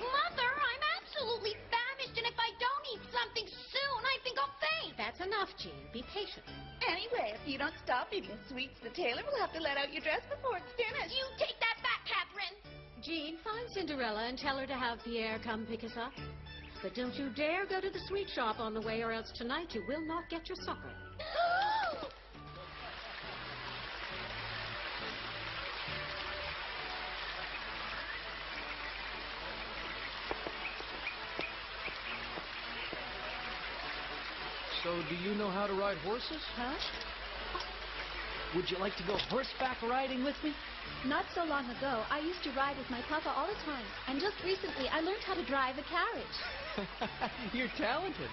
Mother, I'm absolutely famished, and if I don't eat something soon, I think I'll faint. That's enough, Jean. Be patient. Anyway, if you don't stop eating sweets, the tailor will have to let out your dress before it's finished. You take that back, Catherine. Jean, find Cinderella and tell her to have Pierre come pick us up. But don't you dare go to the sweet shop on the way, or else tonight you will not get your supper. So, do you know how to ride horses? Huh? Would you like to go horseback riding with me? Not so long ago, I used to ride with my papa all the time. And just recently, I learned how to drive a carriage. You're talented.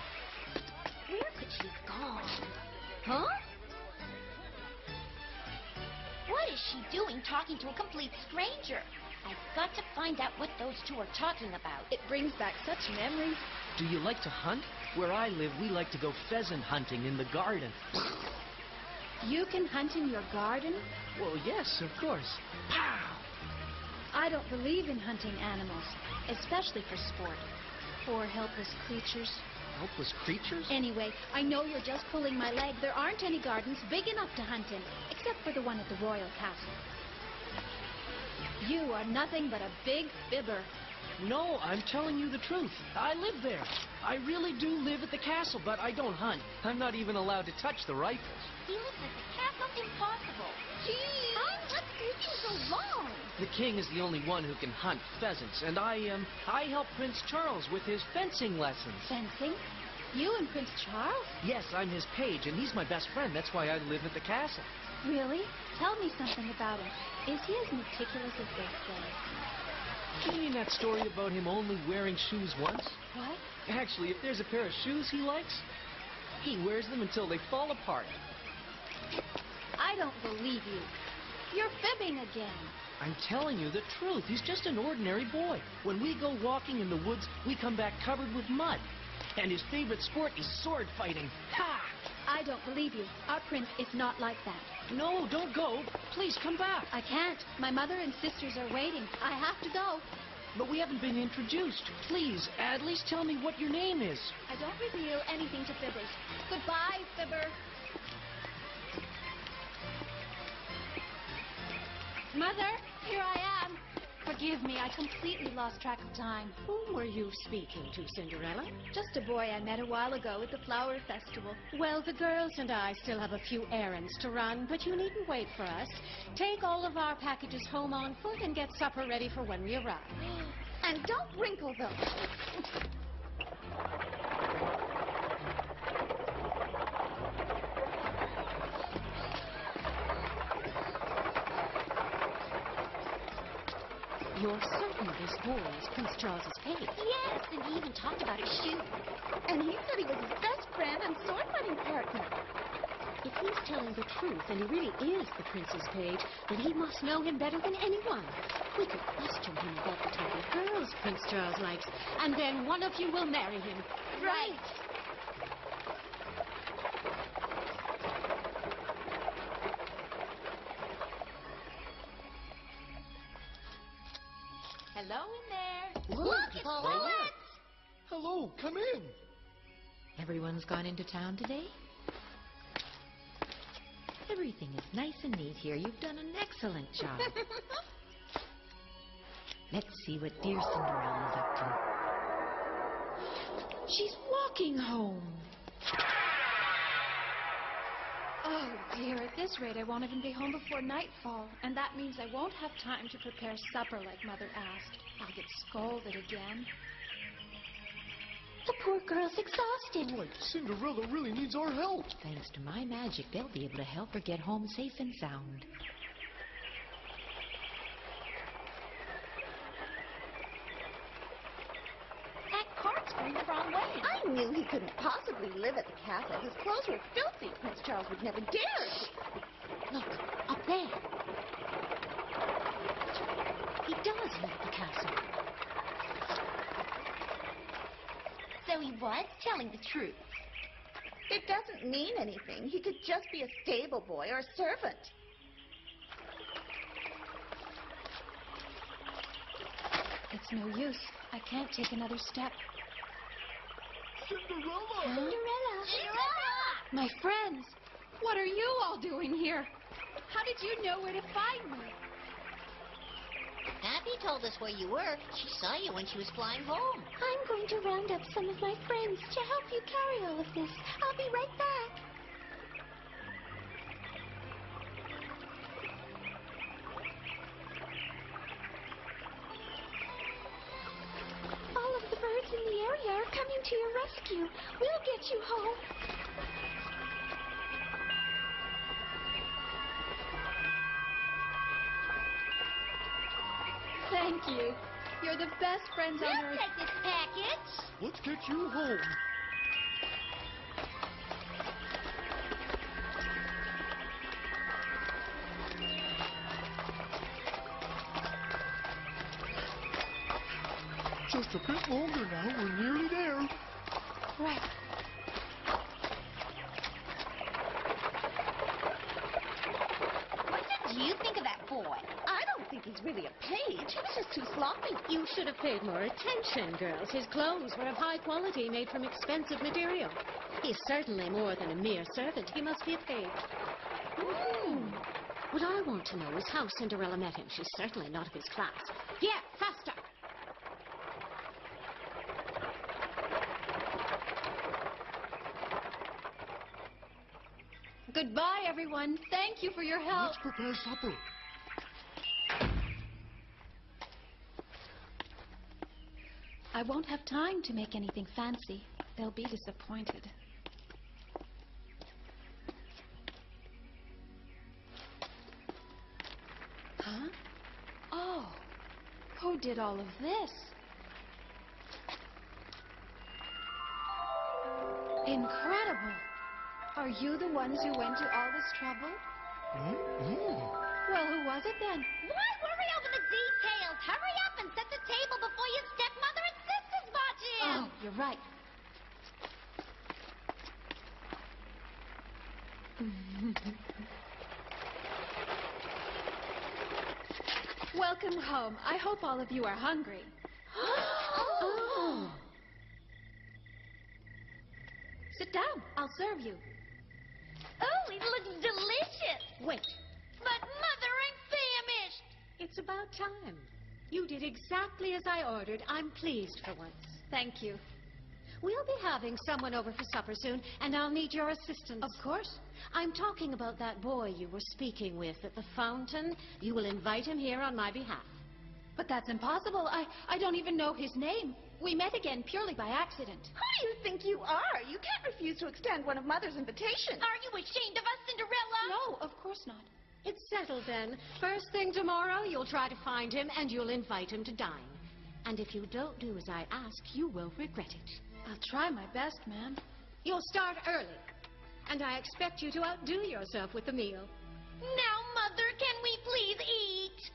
Where could she have gone? Huh? What is she doing talking to a complete stranger? I've got to find out what those two are talking about. It brings back such memories. Do you like to hunt? Where I live, we like to go pheasant hunting in the garden. You can hunt in your garden? Well, yes, of course. Pow! I don't believe in hunting animals, especially for sport. Poor helpless creatures. Helpless creatures? Anyway, I know you're just pulling my leg. There aren't any gardens big enough to hunt in, except for the one at the royal castle. You are nothing but a big fibber. No, I'm telling you the truth. I live there. I really do live at the castle, but I don't hunt. I'm not even allowed to touch the rifles. He lives at the castle? Impossible. Gee, what's taking so long? The king is the only one who can hunt pheasants, and I help Prince Charles with his fencing lessons. Fencing? You and Prince Charles? Yes, I'm his page, and he's my best friend. That's why I live at the castle. Really? Tell me something about him. Is he as meticulous as they say? You mean that story about him only wearing shoes once? What? Actually, if there's a pair of shoes he likes, he wears them until they fall apart. I don't believe you. You're fibbing again. I'm telling you the truth. He's just an ordinary boy. When we go walking in the woods, we come back covered with mud. And his favorite sport is sword fighting. Ha! I don't believe you. Our prince is not like that. No, don't go. Please come back. I can't. My mother and sisters are waiting. I have to go. But we haven't been introduced. Please, at least tell me what your name is. I don't reveal anything to fibbers. Goodbye, fibber. Mother, here I am. Forgive me, I completely lost track of time. Whom were you speaking to, Cinderella? Just a boy I met a while ago at the flower festival. Well, the girls and I still have a few errands to run, but you needn't wait for us. Take all of our packages home on foot and get supper ready for when we arrive. And don't wrinkle them. You're certain this boy is Prince Charles's page? Yes, and he even talked about his shoe. And he said he was his best friend and sword fighting partner. If he's telling the truth and he really is the prince's page, then he must know him better than anyone. We could question him about the type of girls Prince Charles likes, and then one of you will marry him. Right. Hello in there. Look, it's Paulette. Hello, come in. Everyone's gone into town today? Everything is nice and neat here. You've done an excellent job. Let's see what dear Cinderella's up to. She's walking home. Oh, dear, at this rate I won't even be home before nightfall, and that means I won't have time to prepare supper like Mother asked. I'll get scolded again. The poor girl's exhausted. Boy, Cinderella really needs our help. Thanks to my magic, they'll be able to help her get home safe and sound. That cart's going the wrong way. I knew he couldn't possibly live at the castle. His clothes were filthy. Prince Charles would never dare. Look, up there. He does live at the castle. So he was telling the truth. It doesn't mean anything. He could just be a stable boy or a servant. It's no use. I can't take another step. Cinderella! Cinderella! My friends, what are you all doing here? How did you know where to find me? Abby told us where you were. She saw you when she was flying home. I'm going to round up some of my friends to help you carry all of this. I'll be right back. All of the birds in the area are coming to your rescue. We'll get you home. Thank you. You're the best friends on earth. Take this package. Let's get you home. Just a bit longer now. We're nearly there. Right. What did you think of that boy? I don't think he's really a page. He was just too sloppy. You should have paid more attention, girls. His clothes were of high quality, made from expensive material. He's certainly more than a mere servant. He must be a page. What I want to know is how Cinderella met him. She's certainly not of his class. Here, faster! Goodbye, everyone. Thank you for your help. Let's prepare supper. I won't have time to make anything fancy. They'll be disappointed. Huh? Oh, who did all of this? Incredible. Are you the ones who went to all this trouble? Well, who was it then? Why worry over the details? Hurry up and set the table before your stepmother and sisters barge in. Oh, you're right. Welcome home. I hope all of you are hungry. Oh. Sit down. I'll serve you. Oh, it looks delicious. Wait. But Mother, I'm famished. It's about time. You did exactly as I ordered. I'm pleased for once. Thank you. We'll be having someone over for supper soon, and I'll need your assistance. Of course. I'm talking about that boy you were speaking with at the fountain. You will invite him here on my behalf. But that's impossible. I don't even know his name. We met again purely by accident. Who do you think you are? You can't refuse to extend one of Mother's invitations. Are you ashamed of us, Cinderella? No, of course not. It's settled then. First thing tomorrow, you'll try to find him, and you'll invite him to dine. And if you don't do as I ask, you will regret it. I'll try my best, ma'am. You'll start early, and I expect you to outdo yourself with the meal. Now, Mother, can we please eat?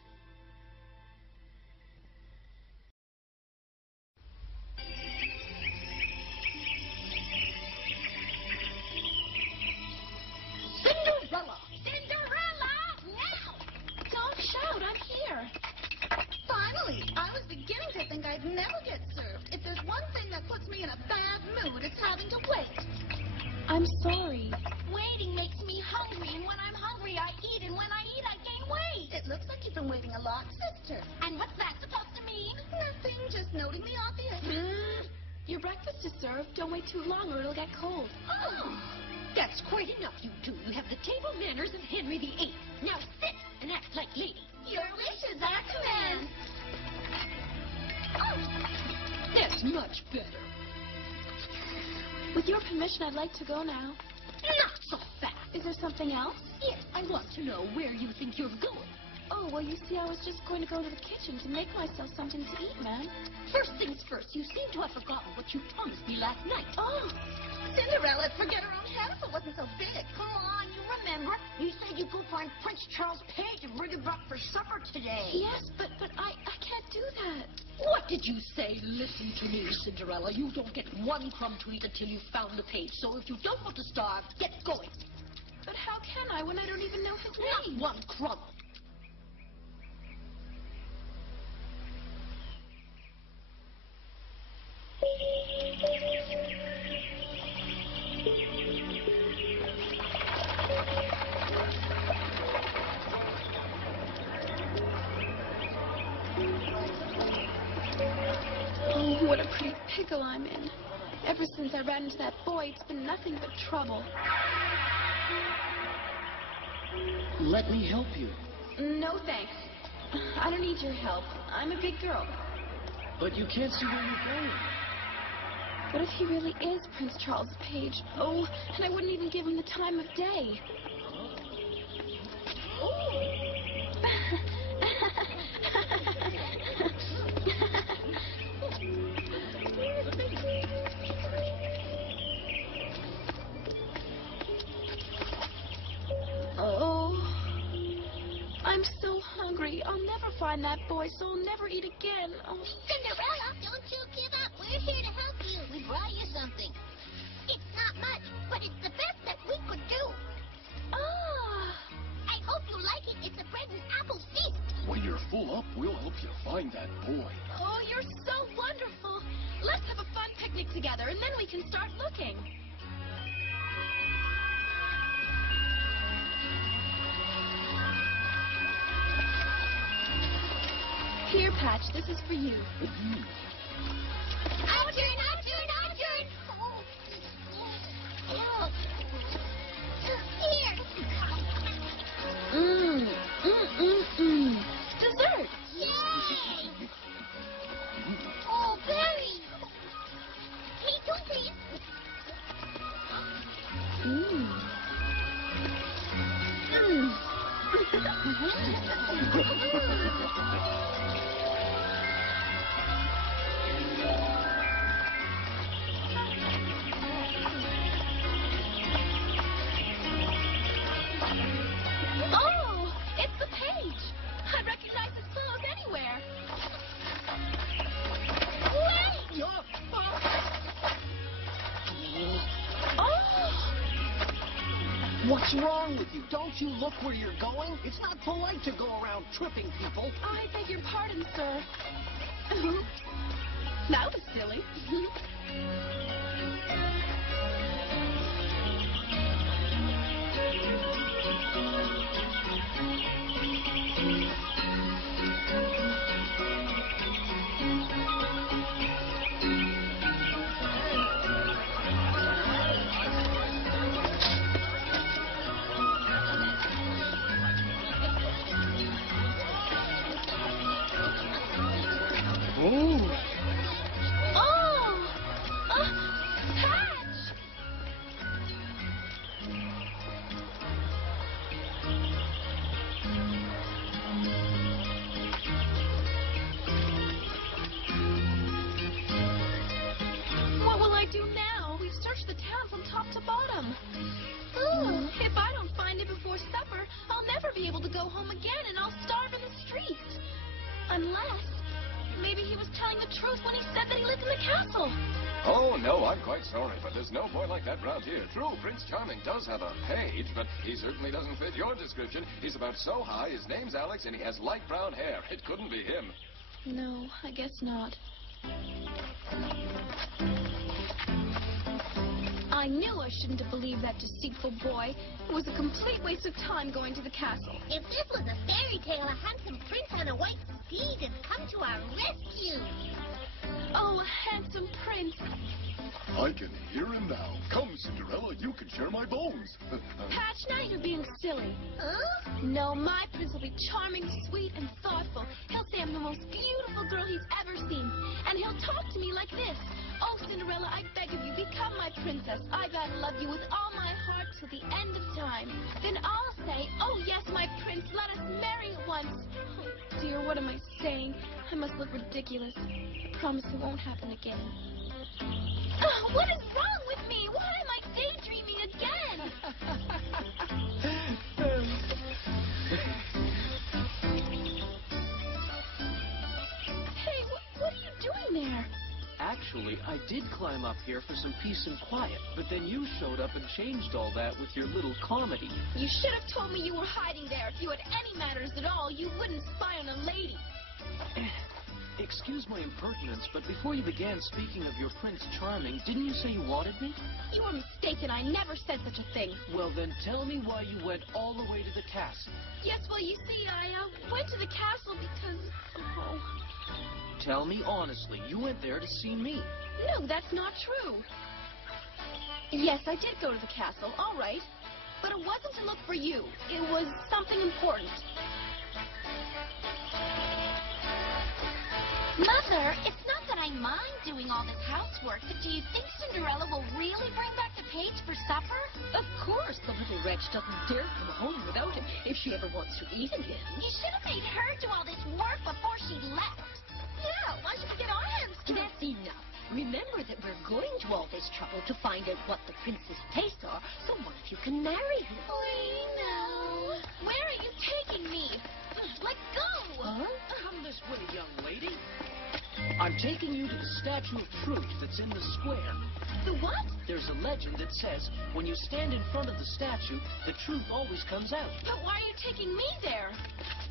Cinderella! Cinderella! Now! Don't shout, I'm here. Finally, I was beginning to think I'd never get served. If there's one thing that puts me in a bad mood, it's having to wait. I'm sorry. Waiting makes me hungry, and when I'm hungry, I eat, and when I eat, I gain weight. It looks like you've been waiting a lot, sister. And what's that supposed to mean? Nothing, just noting the obvious. Your breakfast is served. Don't wait too long or it'll get cold. Oh, that's quite enough, you two. You have the table manners of Henry VIII. Now sit and act like ladies. Your wish is our command. That's much better. With your permission, I'd like to go now. Not so fast. Is there something else? Yes, I want to know where you think you're going. Oh, well, you see, I was just going to go to the kitchen to make myself something to eat, ma'am. First things first, you seem to have forgotten what you promised me last night. Oh, Cinderella'd forget her own hat if it wasn't so big. Come on, you remember? You said you'd go find Prince Charles' page and bring him back for supper today. Yes, but I can't do that. What did you say? Listen to me, Cinderella. You don't get one crumb to eat until you've found the page. So if you don't want to starve, get going. But how can I when I don't even know his name? Not one crumb. Oh, what a pretty pickle I'm in. Ever since I ran into that boy, it's been nothing but trouble. Let me help you. No, thanks. I don't need your help. I'm a big girl. But you can't see where you're going. What if he really is Prince Charles' page? Oh, and I wouldn't even give him the time of day. Oh, I'm so hungry. I'll never find that boy, so I'll never eat again. Oh. Cinderella, don't you give up. We're here to help you. We brought you something. It's not much, but it's the best that we could do. Ah! I hope you like it. It's a bread and apple feast. When you're full up, we'll help you find that boy. Oh, you're so wonderful. Let's have a fun picnic together, and then we can start looking. Here, Patch, this is for you. Our turn, our turn, our turn. Oh. Here. Dessert. Yay! Oh, berry. Me too, please. Oh, it's the page. I recognize his clothes anywhere. Wait! Oh! What's wrong with you? Don't you look where you're going? It's not polite to go around tripping people. I beg your pardon, sir. That was silly. Patch! What will I do now? We've searched the town from top to bottom. Ooh, if I don't find it before supper, I'll never be able to go home again, and I'll starve in the streets. Unless, maybe he was telling the truth when he said that he lived in the castle. Oh, no, I'm quite sorry, but there's no boy like that round here. True, Prince Charming does have a page, but he certainly doesn't fit your description. He's about so high, his name's Alex, and he has light brown hair. It couldn't be him. No, I guess not. I knew I shouldn't have believed that deceitful boy. It was a complete waste of time going to the castle. If this was a fairy tale, a handsome prince on a white steed had come to our rescue. Oh, a handsome prince. I can hear him now. Come, Cinderella, you can share my bones. Patch, now you're being silly. Huh? No, my prince will be charming, sweet, and thoughtful. He'll say I'm the most beautiful girl he's ever seen. And he'll talk to me like this. Oh, Cinderella, I beg of you, become my princess. I vow to love you with all my heart till the end of time. Then I'll say, oh, yes, my prince, let us marry at once. Oh, dear, what am I saying? I must look ridiculous. I promise it won't happen again. Oh, what is wrong with me? Why am I daydreaming again? Hey, what are you doing there? Actually, I did climb up here for some peace and quiet, but then you showed up and changed all that with your little comedy. You should have told me you were hiding there. If you had any manners at all, you wouldn't spy on a lady. Excuse my impertinence, but before you began speaking of your Prince Charming, didn't you say you wanted me? You were mistaken. I never said such a thing. Well, then tell me why you went all the way to the castle. Yes, well, you see, I went to the castle because... Oh. Tell me honestly, you went there to see me. No, that's not true. Yes, I did go to the castle, all right. But it wasn't to look for you. It was something important. Mother, it's not that I mind doing all this housework, but do you think Cinderella will really bring back the page for supper? Of course, the little wretch doesn't dare come home without him if she ever wants to eat again. You should have made her do all this work before she left. Yeah, why should we get our hands dirty? That's enough. Remember that we're going to all this trouble to find out what the prince's tastes are, so what if you can marry him? We know. Where are you taking me? Let go! Huh? Come this way, young lady. I'm taking you to the Statue of Truth that's in the square. The what? There's a legend that says when you stand in front of the statue, the truth always comes out. But why are you taking me there?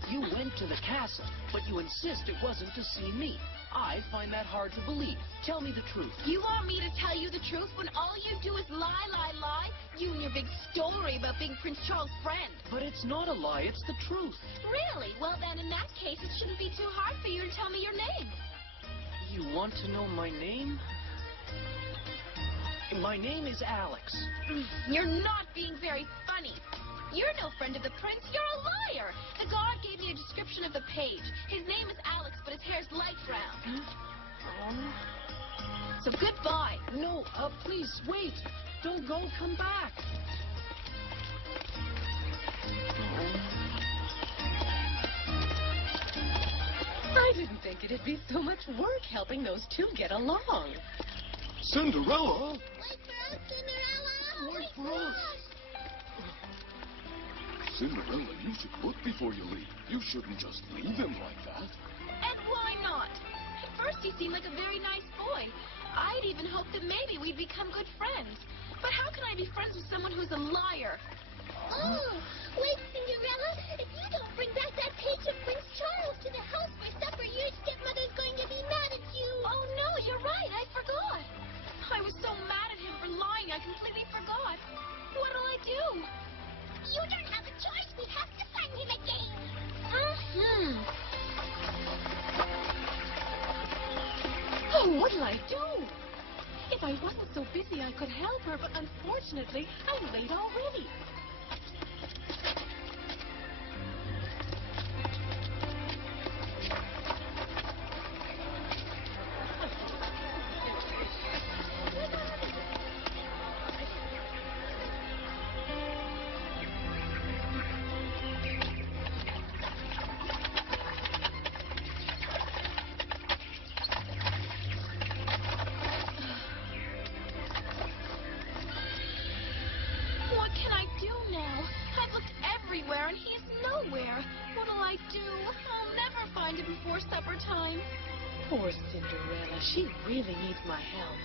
You went to the castle, but you insist it wasn't to see me. I find that hard to believe. Tell me the truth. You want me to tell you the truth when all you do is lie, lie, lie? You and your big story about being Prince Charles' friend. But it's not a lie, it's the truth. Really? Well, then, in that case, it shouldn't be too hard for you to tell me your name. You want to know my name? My name is Alex. You're not being very funny. You're no friend of the prince. You're a liar. The guard gave me a description of the page. His name is Alex, but his hair's light brown. So goodbye. No, please, wait. Don't go. Come back. I didn't think it'd be so much work helping those two get along. Cinderella? Wait for us, Cinderella! Wait for us! Cinderella, you should look before you leave. You shouldn't just leave him like that. And why not? At first he seemed like a very nice boy. I'd even hoped that maybe we'd become good friends. But how can I be friends with someone who's a liar? Oh, wait, Cinderella. If you don't bring back that page of Prince Charles to the house for supper, your stepmother's going to be mad at you. Oh, no, you're right. I forgot. I was so mad at him for lying, I completely forgot. What'll I do? You don't have a choice. We have to find him again. Oh, what'll I do? If I wasn't so busy, I could help her, but unfortunately, I'm late already. What can I do now? I've looked everywhere and he's nowhere. What'll I do? I'll never find him before supper time. Poor Cinderella. She really needs my help.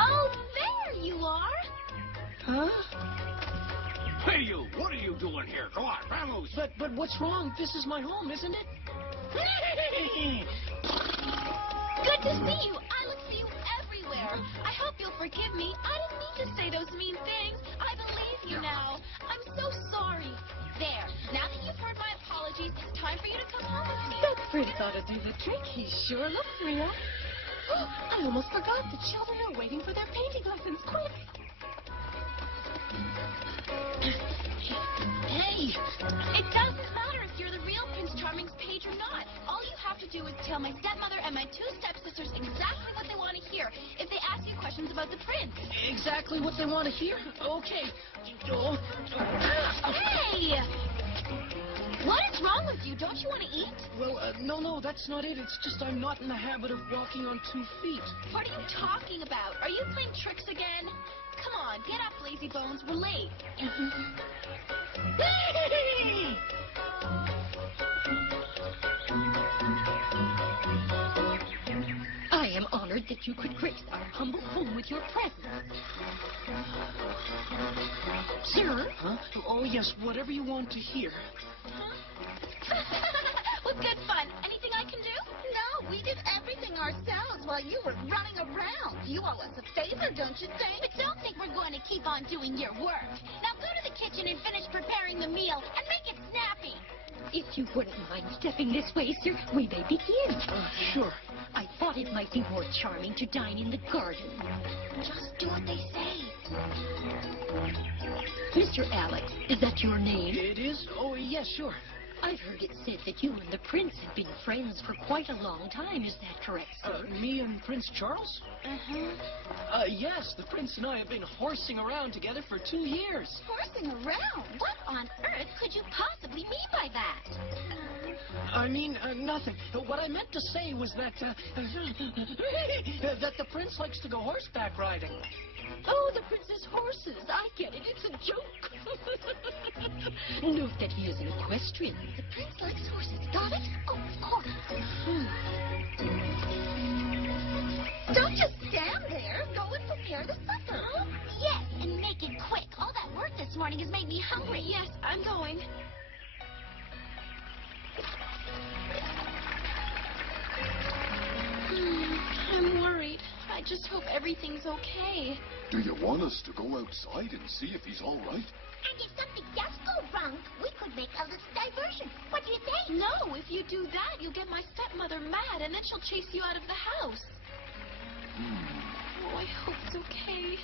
Oh, there you are. Huh? Hey, you! What are you doing here? Come on, run news. But what's wrong? This is my home, isn't it? Good to see you. I look for you everywhere. I hope you'll forgive me. I didn't mean to say those mean things. I believe you now. I'm so sorry. There. Now that you've heard my apologies, it's time for you to come home with me. That prince ought to do the trick. He sure looks real. I almost forgot. The children are waiting for their painting lessons. Quick. Hey, it doesn't matter if you're the real Prince Charming's page or not. All you have to do is tell my stepmother and my two stepsisters exactly what they want to hear if they ask you questions about the prince. Exactly what they want to hear? Okay. Hey! What is wrong with you? Don't you want to eat? Well, no, that's not it. It's just I'm not in the habit of walking on 2 feet. What are you talking about? Are you playing tricks again? Come on, get up, lazy bones. We're late. I am honored that you could grace our humble home with your presence. Sir? Huh? Oh, yes, whatever you want to hear. Well, good fun. Anything I can do? No, we did everything ourselves while you were running around. You owe us a favor, don't you think? But don't think we're going to keep on doing your work. Now go to the kitchen and finish preparing the meal and make it snappy. If you wouldn't mind stepping this way, sir, we may begin. Sure. I thought it might be more charming to dine in the garden. Just do what they say. Mr. Alex, is that your name? It is? Oh, yes, sure. I've heard it said that you and the prince have been friends for quite a long time. Is that correct, sir? Me and Prince Charles? Yes, the prince and I have been horsing around together for 2 years. Horsing around? What on earth could you possibly mean by that? I mean, nothing. What I meant to say was that, that the prince likes to go horseback riding. Oh, the prince's horses. I get it. It's a joke. Note that he is an equestrian. The prince likes horses. Got it? Oh, of course. Don't just stand there. Go and prepare the supper. Huh? Yes, and make it quick. All that work this morning has made me hungry. Yes, I'm going. I'm worried. I just hope everything's okay. Do you want us to go outside and see if he's all right? And if something does go wrong, we could make a little diversion. What do you think? No, if you do that, you'll get my stepmother mad, and then she'll chase you out of the house. Oh, I hope it's okay.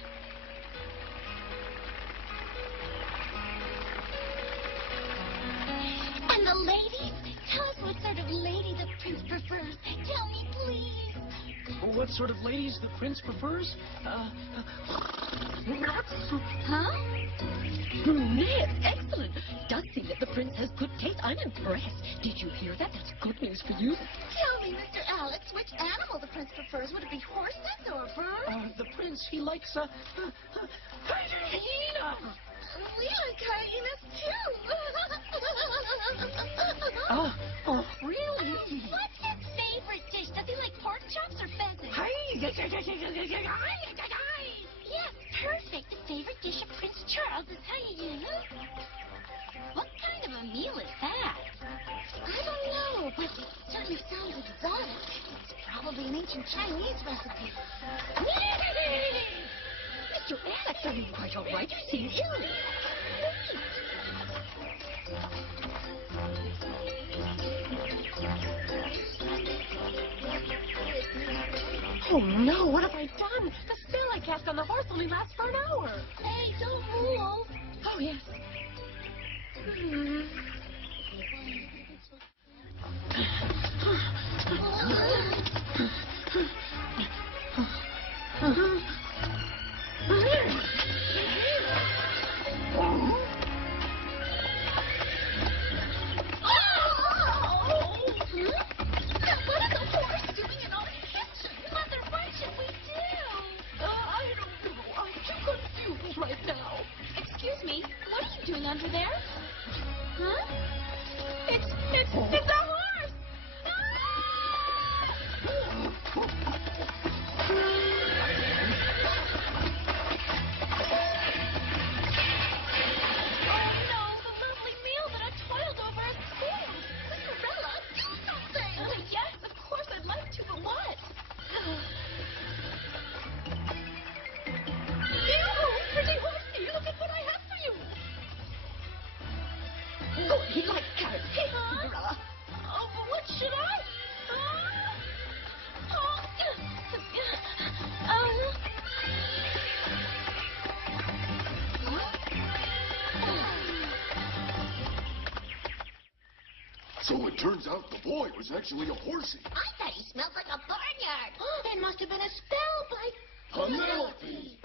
And the ladies? Tell us what sort of lady the prince prefers. Tell me, please. What sort of ladies the prince prefers? Huh? Yes, excellent. It does seem that the prince has good taste. I'm impressed. Did you hear that? That's good news for you. Tell me, Mr. Alex, which animal the prince prefers. Would it be horses or birds? The prince, he likes, hyena! We like hyenas, too. Oh, really? What's his favorite dish? Does he like pork chops or pheasant? Yes, perfect. The favorite dish of Prince Charles is hyena. What kind of a meal is that? I don't know, but it certainly sounds exotic. It's probably an ancient Chinese recipe. Mr. Alex, are you quite all right? You seem ill. Oh, no, what have I done? The spell I cast on the horse only lasts for an hour. Hey, don't move. Oh, yes. Excuse me, what are you doing under there? Huh? Cinderella. Oh, but what should I? So it turns out the boy was actually a horsey. I thought he smelled like a barnyard. It must have been a spell by Penelope!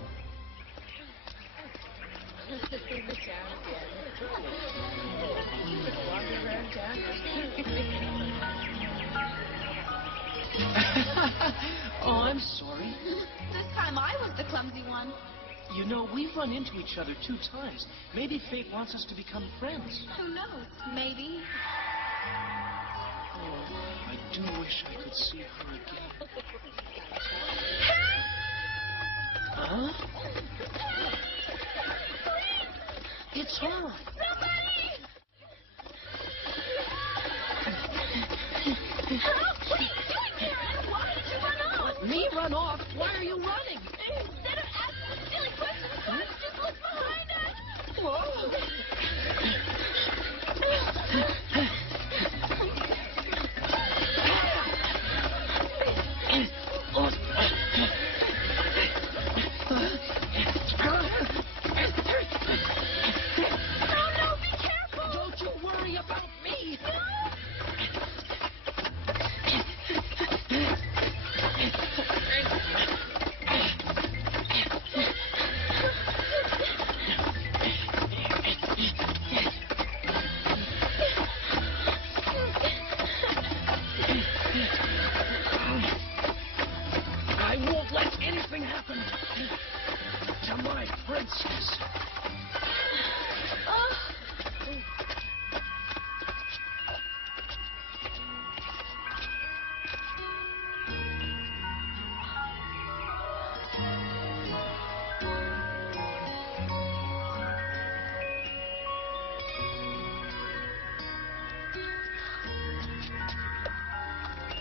Oh, I'm sorry. This time I was the clumsy one. You know, we've run into each other 2 times. Maybe fate wants us to become friends. Who knows? Maybe. Oh, I do wish I could see her again. Huh? It's her. Somebody! Help! What are you doing here? Why did you run off? Let me run off? Why are you running? Instead of asking silly questions, why don't you just look behind us? Whoa!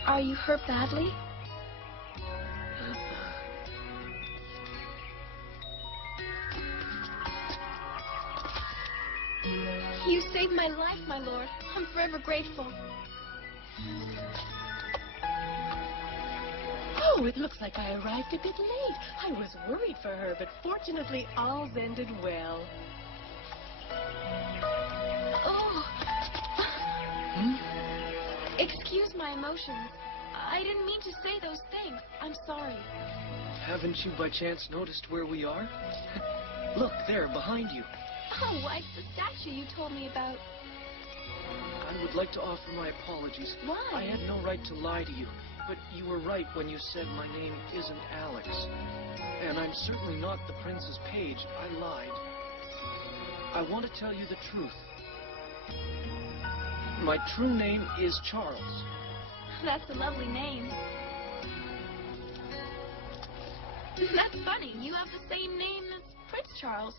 Are you hurt badly? You saved my life, my lord. I'm forever grateful. Oh, it looks like I arrived a bit late. I was worried for her, but fortunately all's ended well. Oh. Excuse my emotions. I didn't mean to say those things. I'm sorry. Haven't you by chance noticed where we are? Look, there, behind you. Oh, why, it's the statue you told me about. I would like to offer my apologies. Why? I had no right to lie to you, but you were right when you said my name isn't Alex. And I'm certainly not the prince's page. I lied. I want to tell you the truth. My true name is Charles. That's a lovely name. That's funny. You have the same name as Prince Charles.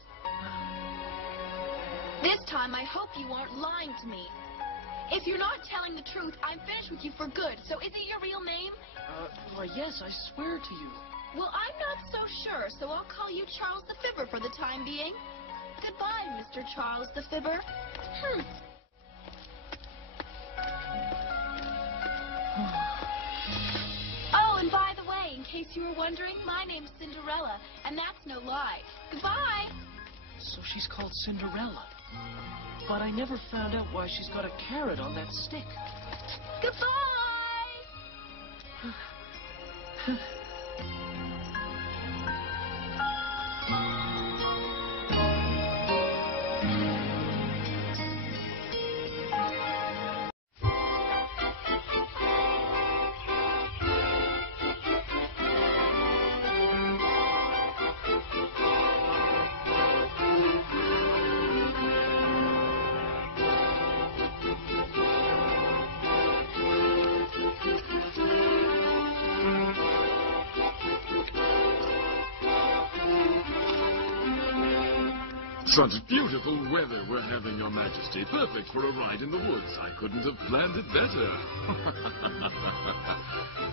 This time, I hope you aren't lying to me. If you're not telling the truth, I'm finished with you for good. So is it your real name? Why, yes, I swear to you. Well, I'm not so sure, so I'll call you Charles the Fibber for the time being. Goodbye, Mr. Charles the Fibber. Oh, and by the way, in case you were wondering, my name's Cinderella, and that's no lie. Goodbye. So she's called Cinderella. But I never found out why she's got a carrot on that stick. Goodbye. Such beautiful weather we're having, Your Majesty. Perfect for a ride in the woods. I couldn't have planned it better.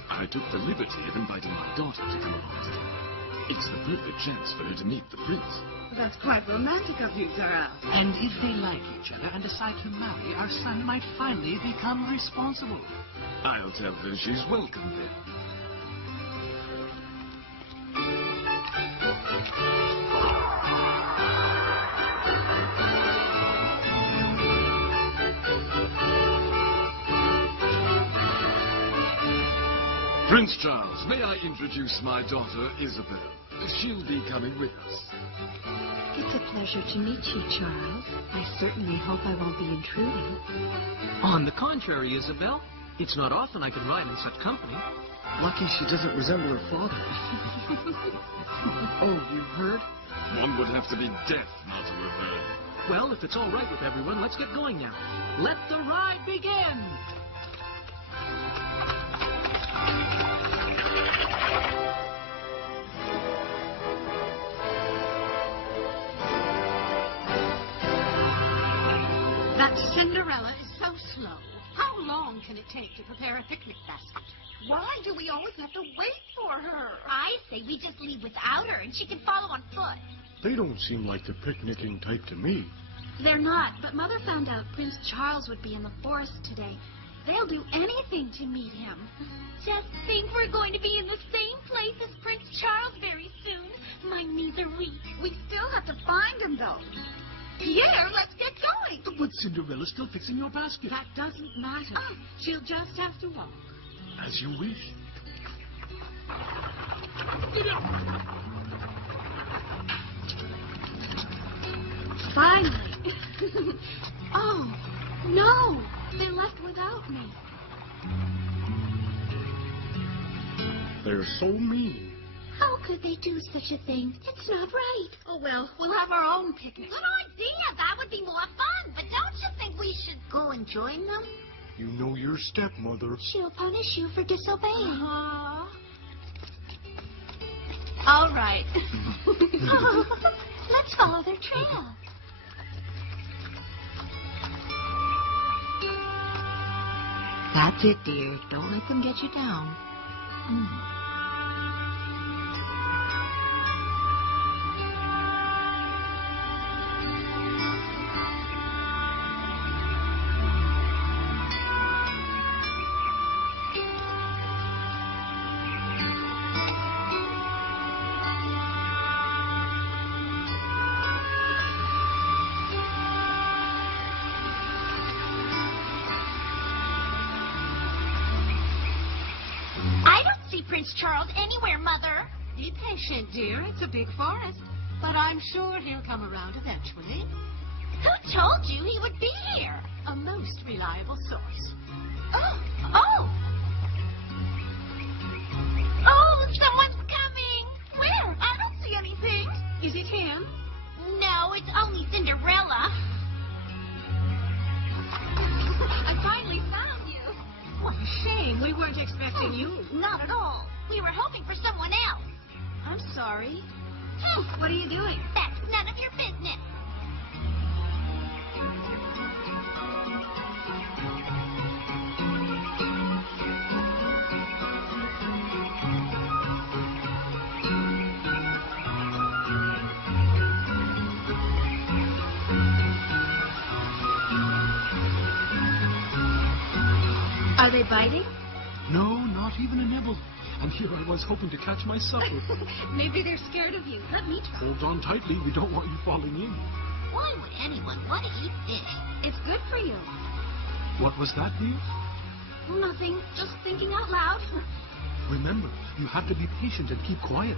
I took the liberty of inviting my daughter to come along. It's the perfect chance for her to meet the prince. That's quite romantic of you, Perrault. And if they like each other and decide to marry, our son might finally become responsible. I'll tell her she's welcome then. Prince Charles, may I introduce my daughter, Isabel? She'll be coming with us. It's a pleasure to meet you, Charles. I certainly hope I won't be intruding. On the contrary, Isabel, it's not often I can ride in such company. Lucky she doesn't resemble her father. Oh, you heard? One would have to be deaf not to have heard. Well, if it's all right with everyone, let's get going now. Let the ride begin! That Cinderella is so slow. How long can it take to prepare a picnic basket? Why do we always have to wait for her? I say we just leave without her and she can follow on foot. They don't seem like the picnicking type to me. They're not, but Mother found out Prince Charles would be in the forest today. They'll do anything to meet him. Just think we're going to be in the same place as Prince Charles very soon. My knees are weak. We still have to find him, though. Pierre, let's get going. But Cinderella's still fixing your basket. That doesn't matter. She'll just have to walk. As you wish. Finally. Oh, no. They're left without me. They're so mean. How could they do such a thing? It's not right. Oh, well, we'll have our own picnic. Good idea. That would be more fun. But don't you think we should go and join them? You know your stepmother. She'll punish you for disobeying. All right. Let's follow their trail. That's it, dear. Don't let them get you down. Prince Charles anywhere, Mother. Be patient, dear. It's a big forest. But I'm sure he'll come around eventually. Who told you he would be here? A most reliable source. Oh! Someone's coming! Where? I don't see anything. Is it him? No, it's only Cinderella. I finally found you. What a shame. We weren't expecting you. Not at all. We were hoping for someone else. I'm sorry. What are you doing? That's none of your business. Are they biting? No, not even a nibble. And here I was hoping to catch my supper. Maybe they're scared of you. Let me try. Hold on tightly. We don't want you falling in. Why would anyone want to eat fish? It's good for you. What was that, dear? Nothing. Just thinking out loud. Remember, you have to be patient and keep quiet.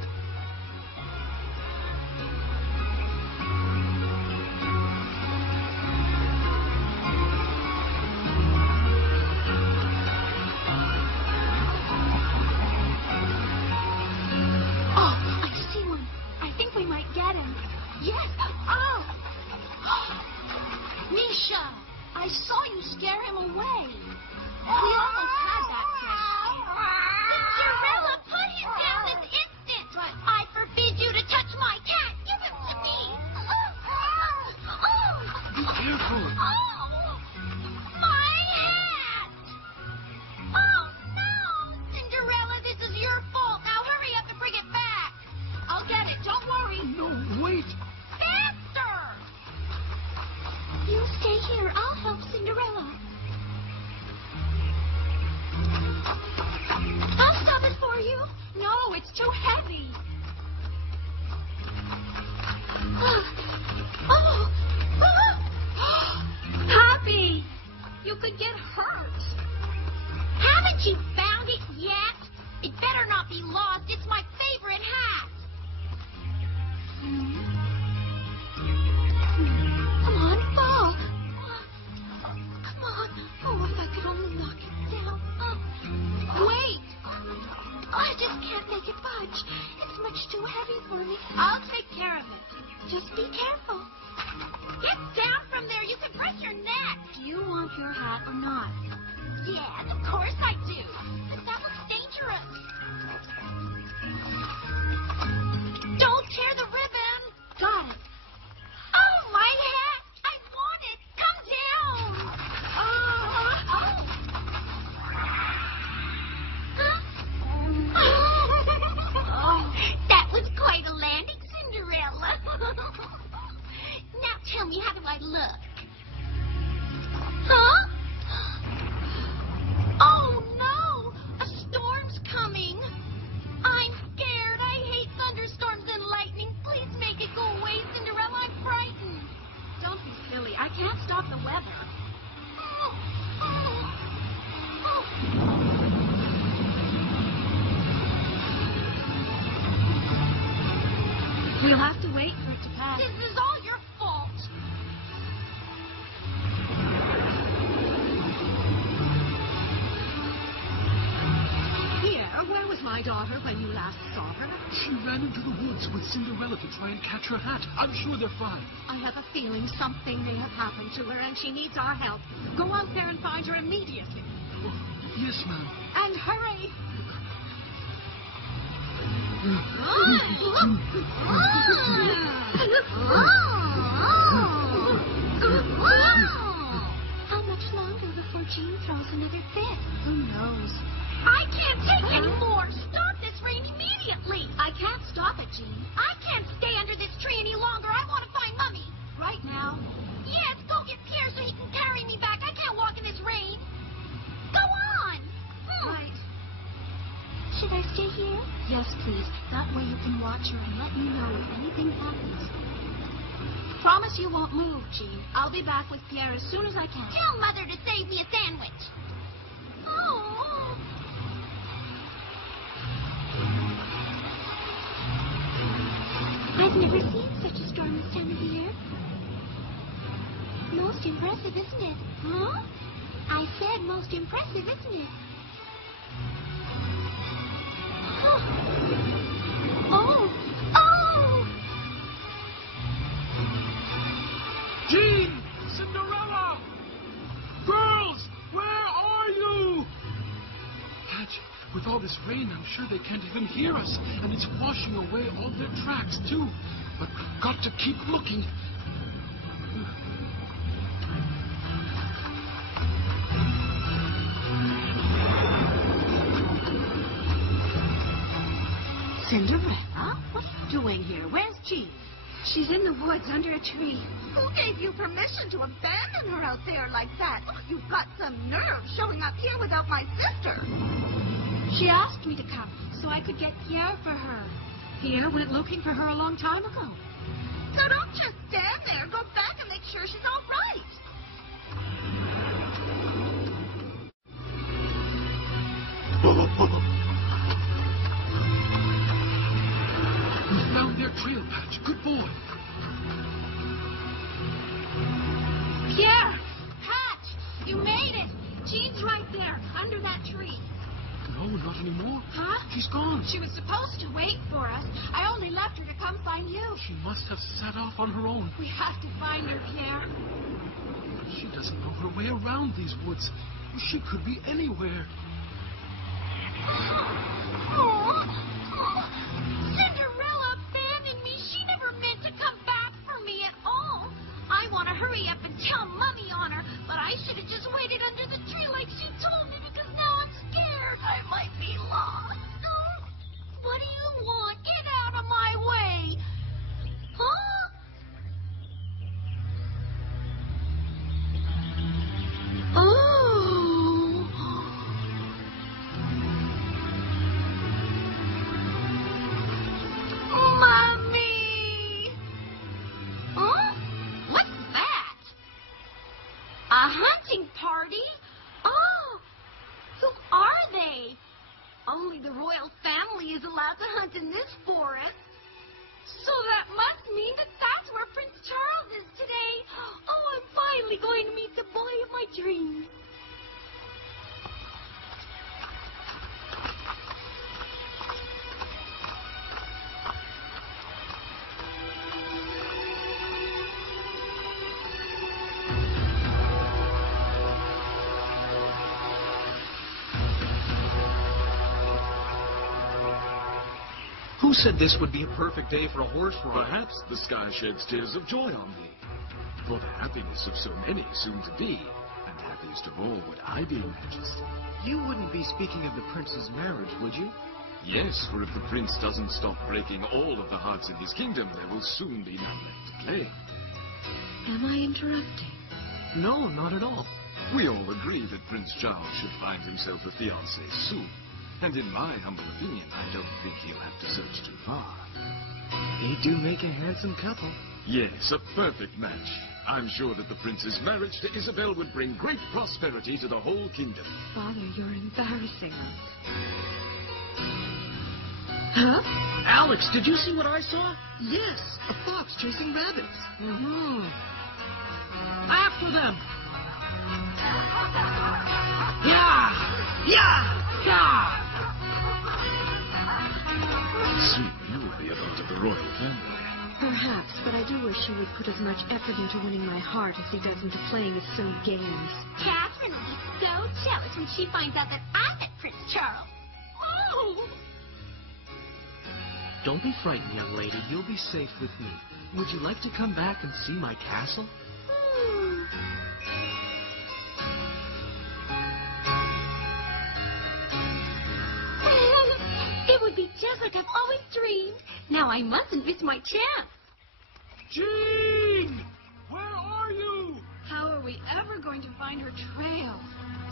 I saw you scare him away. We almost had that fish. Cinderella, put him down this instant. hurts. Haven't you found it yet? It better not be lost. It's my favorite hat. Come on, fall. Come on. Oh, if I could only knock it down. Wait. I just can't make it budge. It's much too heavy for me. I'll take care of it. Just be careful. Get down from there. You can break your neck. Do you want your hat or not? Yes, of course I do. But that was dangerous. Don't tear the ribbon. Got it. Oh, my hat. I want it. Come down. That was quite a landing, Cinderella. Now tell me, how do I look? Huh? Oh, no! A storm's coming. I'm scared. I hate thunderstorms and lightning. Please make it go away, Cinderella. I'm frightened. Don't be silly. I can't stop the weather. We'll have to wait for it to pass. This is all your fault. Pierre, where was my daughter when you last saw her? She ran into the woods with Cinderella to try and catch her hat. I'm sure they're fine. I have a feeling something may have happened to her and she needs our help. Go out there and find her immediately. Oh, yes, ma'am. And hurry. How much longer before Jean throws another fit? Who knows? I can't take any more. Stop this rain immediately. I can't stop it, Jean. I can't stay under this tree any longer. I want to find Mummy. Right now? Yes, go get Pierre so he can carry me back. I can't walk in this rain. Go on. Right. Should I stay here? Yes, please. That way you can watch her and let me know if anything happens. Promise you won't move, Jean. I'll be back with Pierre as soon as I can. Tell Mother to save me a sandwich. Oh. I've never seen such a storm this time of year. Most impressive, isn't it? Huh? I said most impressive, isn't it? Oh! Oh! Jean! Cinderella! Girls! Where are you? Hatch, with all this rain, I'm sure they can't even hear us. And it's washing away all their tracks, too. But we've got to keep looking. Cinderella? What are you doing here? Where's Jean? She's in the woods under a tree. Who gave you permission to abandon her out there like that? Oh, you've got some nerve showing up here without my sister. She asked me to come so I could get Pierre for her. Pierre went looking for her a long time ago. So don't just stand there. Go back and make sure she's all right. We found their trail, Patch. Good boy. Pierre! Patch! You made it! Jean's right there, under that tree. No, not anymore. Huh? She's gone. She was supposed to wait for us. I only left her to come find you. She must have set off on her own. We have to find her, Pierre. She doesn't know her way around these woods. She could be anywhere. Cinderella abandoned me. She never meant to come back for me at all. I want to hurry up and tell Mummy on her, but I should have just waited under the tree like she told me because now I'm scared. I might be lost. What do you want? Get out of my way. Huh? Oh. Mommy! Huh? What's that? A hunting party? woods in this forest. So that must mean that that's where Prince Charles is today. Oh, I'm finally going to meet the boy of my dreams. Who said this would be a perfect day for a horse ride? Perhaps the sky sheds tears of joy on thee. For the happiness of so many soon to be, and happiest of all would I be, Majesty. You wouldn't be speaking of the prince's marriage, would you? Yes, for if the prince doesn't stop breaking all of the hearts in his kingdom, there will soon be none left to play. Am I interrupting? No, not at all. We all agree that Prince Charles should find himself a fiancé soon. And in my humble opinion, I don't think he'll have to search too far. They do make a handsome couple. Yes, a perfect match. I'm sure that the prince's marriage to Isabel would bring great prosperity to the whole kingdom. Father, you're embarrassing us. Huh? Alex, did you see what I saw? Yes, a fox chasing rabbits. After them! Yeah! Yeah! Yeah! Soon you will be a part of the royal family. Perhaps, but I do wish he would put as much effort into winning my heart as he does into playing his silly games. Catherine will be so jealous when she finds out that I met Prince Charles. Oh! Don't be frightened, young lady. You'll be safe with me. Would you like to come back and see my castle? It would be just like I've always dreamed. Now I mustn't miss my chance. Jean! Where are you? How are we ever going to find her trail?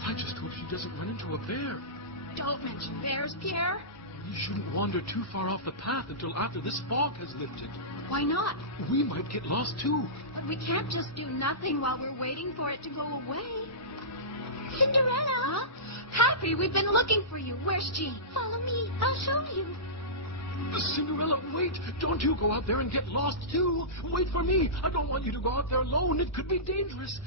I just hope she doesn't run into a bear. Don't mention bears, Pierre. We shouldn't wander too far off the path until after this fog has lifted. Why not? We might get lost too. But we can't just do nothing while we're waiting for it to go away. Cinderella? Happy, we've been looking for you. Where's Jean? Follow me. I'll show you. Cinderella, wait! Don't you go out there and get lost too. Wait for me. I don't want you to go out there alone. It could be dangerous.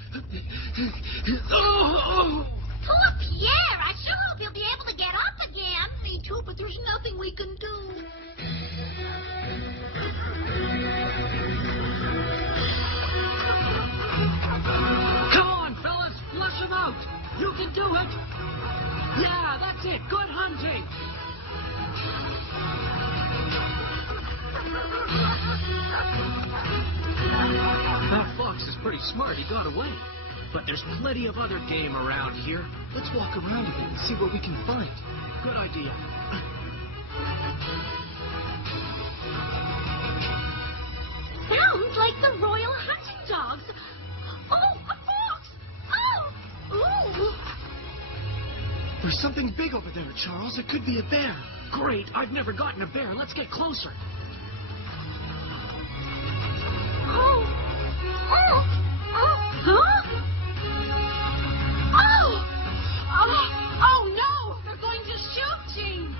Oh! Poor Pierre. I sure hope he'll be able to get up again. Me too, but there's nothing we can do. Come on, fellas. Flush him out. You can do it. Yeah, that's it. Good hunting. That fox is pretty smart. He got away. But there's plenty of other game around here. Let's walk around a bit and see what we can find. Good idea. Sounds like the royal hunting dogs. Oh, a fox! Oh! Ooh! There's something big over there, Charles. It could be a bear. Great. I've never gotten a bear. Let's get closer. Oh! Oh! Oh! Huh? Oh! Oh, no! They're going to shoot Jean.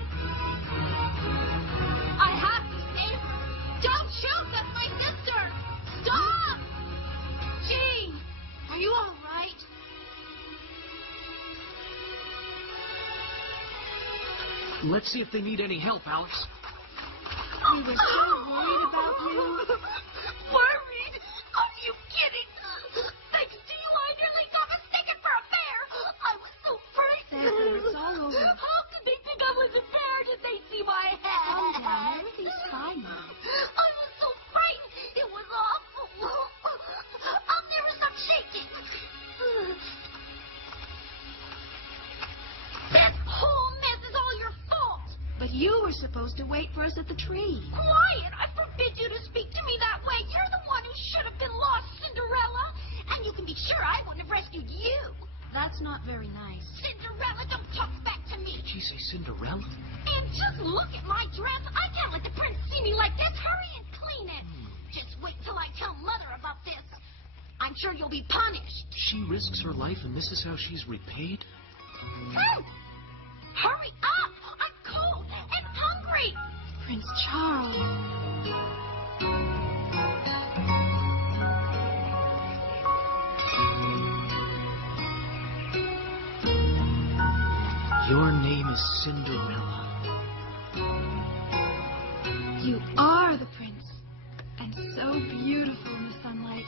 I have to save her. Don't shoot! That's my sister. Stop! Jean, are you all right? Let's see if they need any help, Alex. We were so worried about you. Worried? Are you kidding? Thanks to you, I nearly got mistaken for a bear. I was so frightened. Thankfully, it's all over. How could they think I was a bear? Did they see my head? Calm down. Everything's fine now. I was so frightened. It was awful. I'll never stop shaking. This whole mess is all your fault. But you were supposed to wait for us at the tree. Quiet! I forbid you to speak to me that way. You're the one who should have been lost, Cinderella. And you can be sure I wouldn't have rescued you. That's not very nice. Cinderella, don't talk back to me. Did you say Cinderella? And just look at my dress. I can't let the prince see me like this. Hurry and clean it. Just wait till I tell Mother about this. I'm sure you'll be punished. She risks her life, and this is how she's repaid? Hurry up! I'm cold and hungry. Prince Charles. Your name is Cinderella. You are the prince, and so beautiful in the sunlight.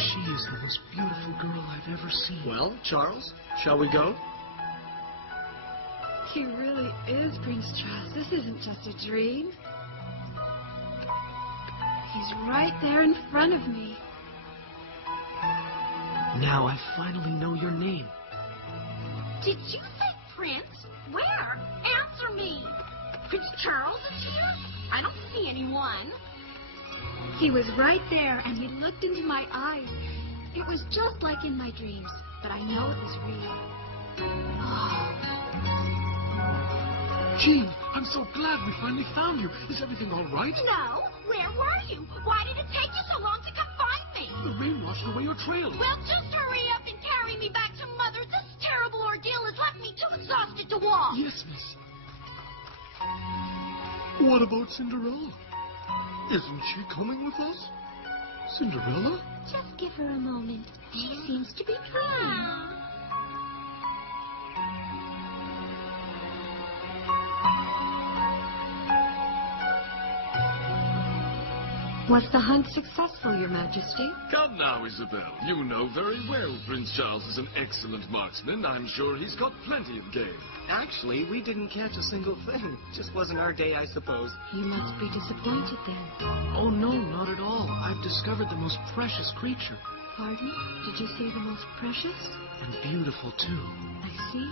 She is the most beautiful girl I've ever seen. Well, Charles, shall we go? He really is Prince Charles. This isn't just a dream. He's right there in front of me. Now I finally know your name. Did you say Prince? Where? Answer me. Prince Charles is here? I don't see anyone. He was right there, and he looked into my eyes. It was just like in my dreams, but I know it was real. Jean, I'm so glad we finally found you. Is everything all right? No. Where were you? Why did it take you so long to come find me? The rain washed away your trail. Well, just hurry up and carry me back to Mother. This terrible ordeal has left me too exhausted to walk. Yes, miss. What about Cinderella? Isn't she coming with us? Cinderella? Just give her a moment. She seems to be trying. Was the hunt successful, Your Majesty? Come now, Isabel. You know very well Prince Charles is an excellent marksman. I'm sure he's got plenty of game. Actually, we didn't catch a single thing. Just wasn't our day, I suppose. You must be disappointed then. Oh, no, not at all. I've discovered the most precious creature. Pardon? Did you see the most precious? And beautiful, too. I see.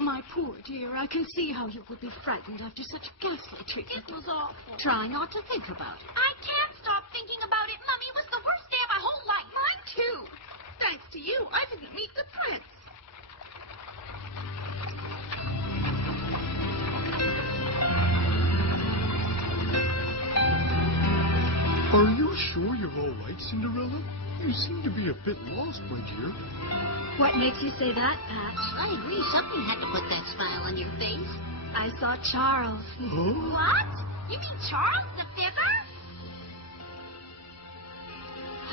My poor dear, I can see how you would be frightened after such ghastly treatment. It was awful. Try not to think about it. I can't stop thinking about it, Mummy. It was the worst day of my whole life. Mine, too. Thanks to you, I didn't meet the prince. Are you sure you're all right, Cinderella? You seem to be a bit lost, my dear. What makes you say that, Patch? I agree. Something had to put that smile on your face. I saw Charles. Huh? What? You mean Charles the Fibber?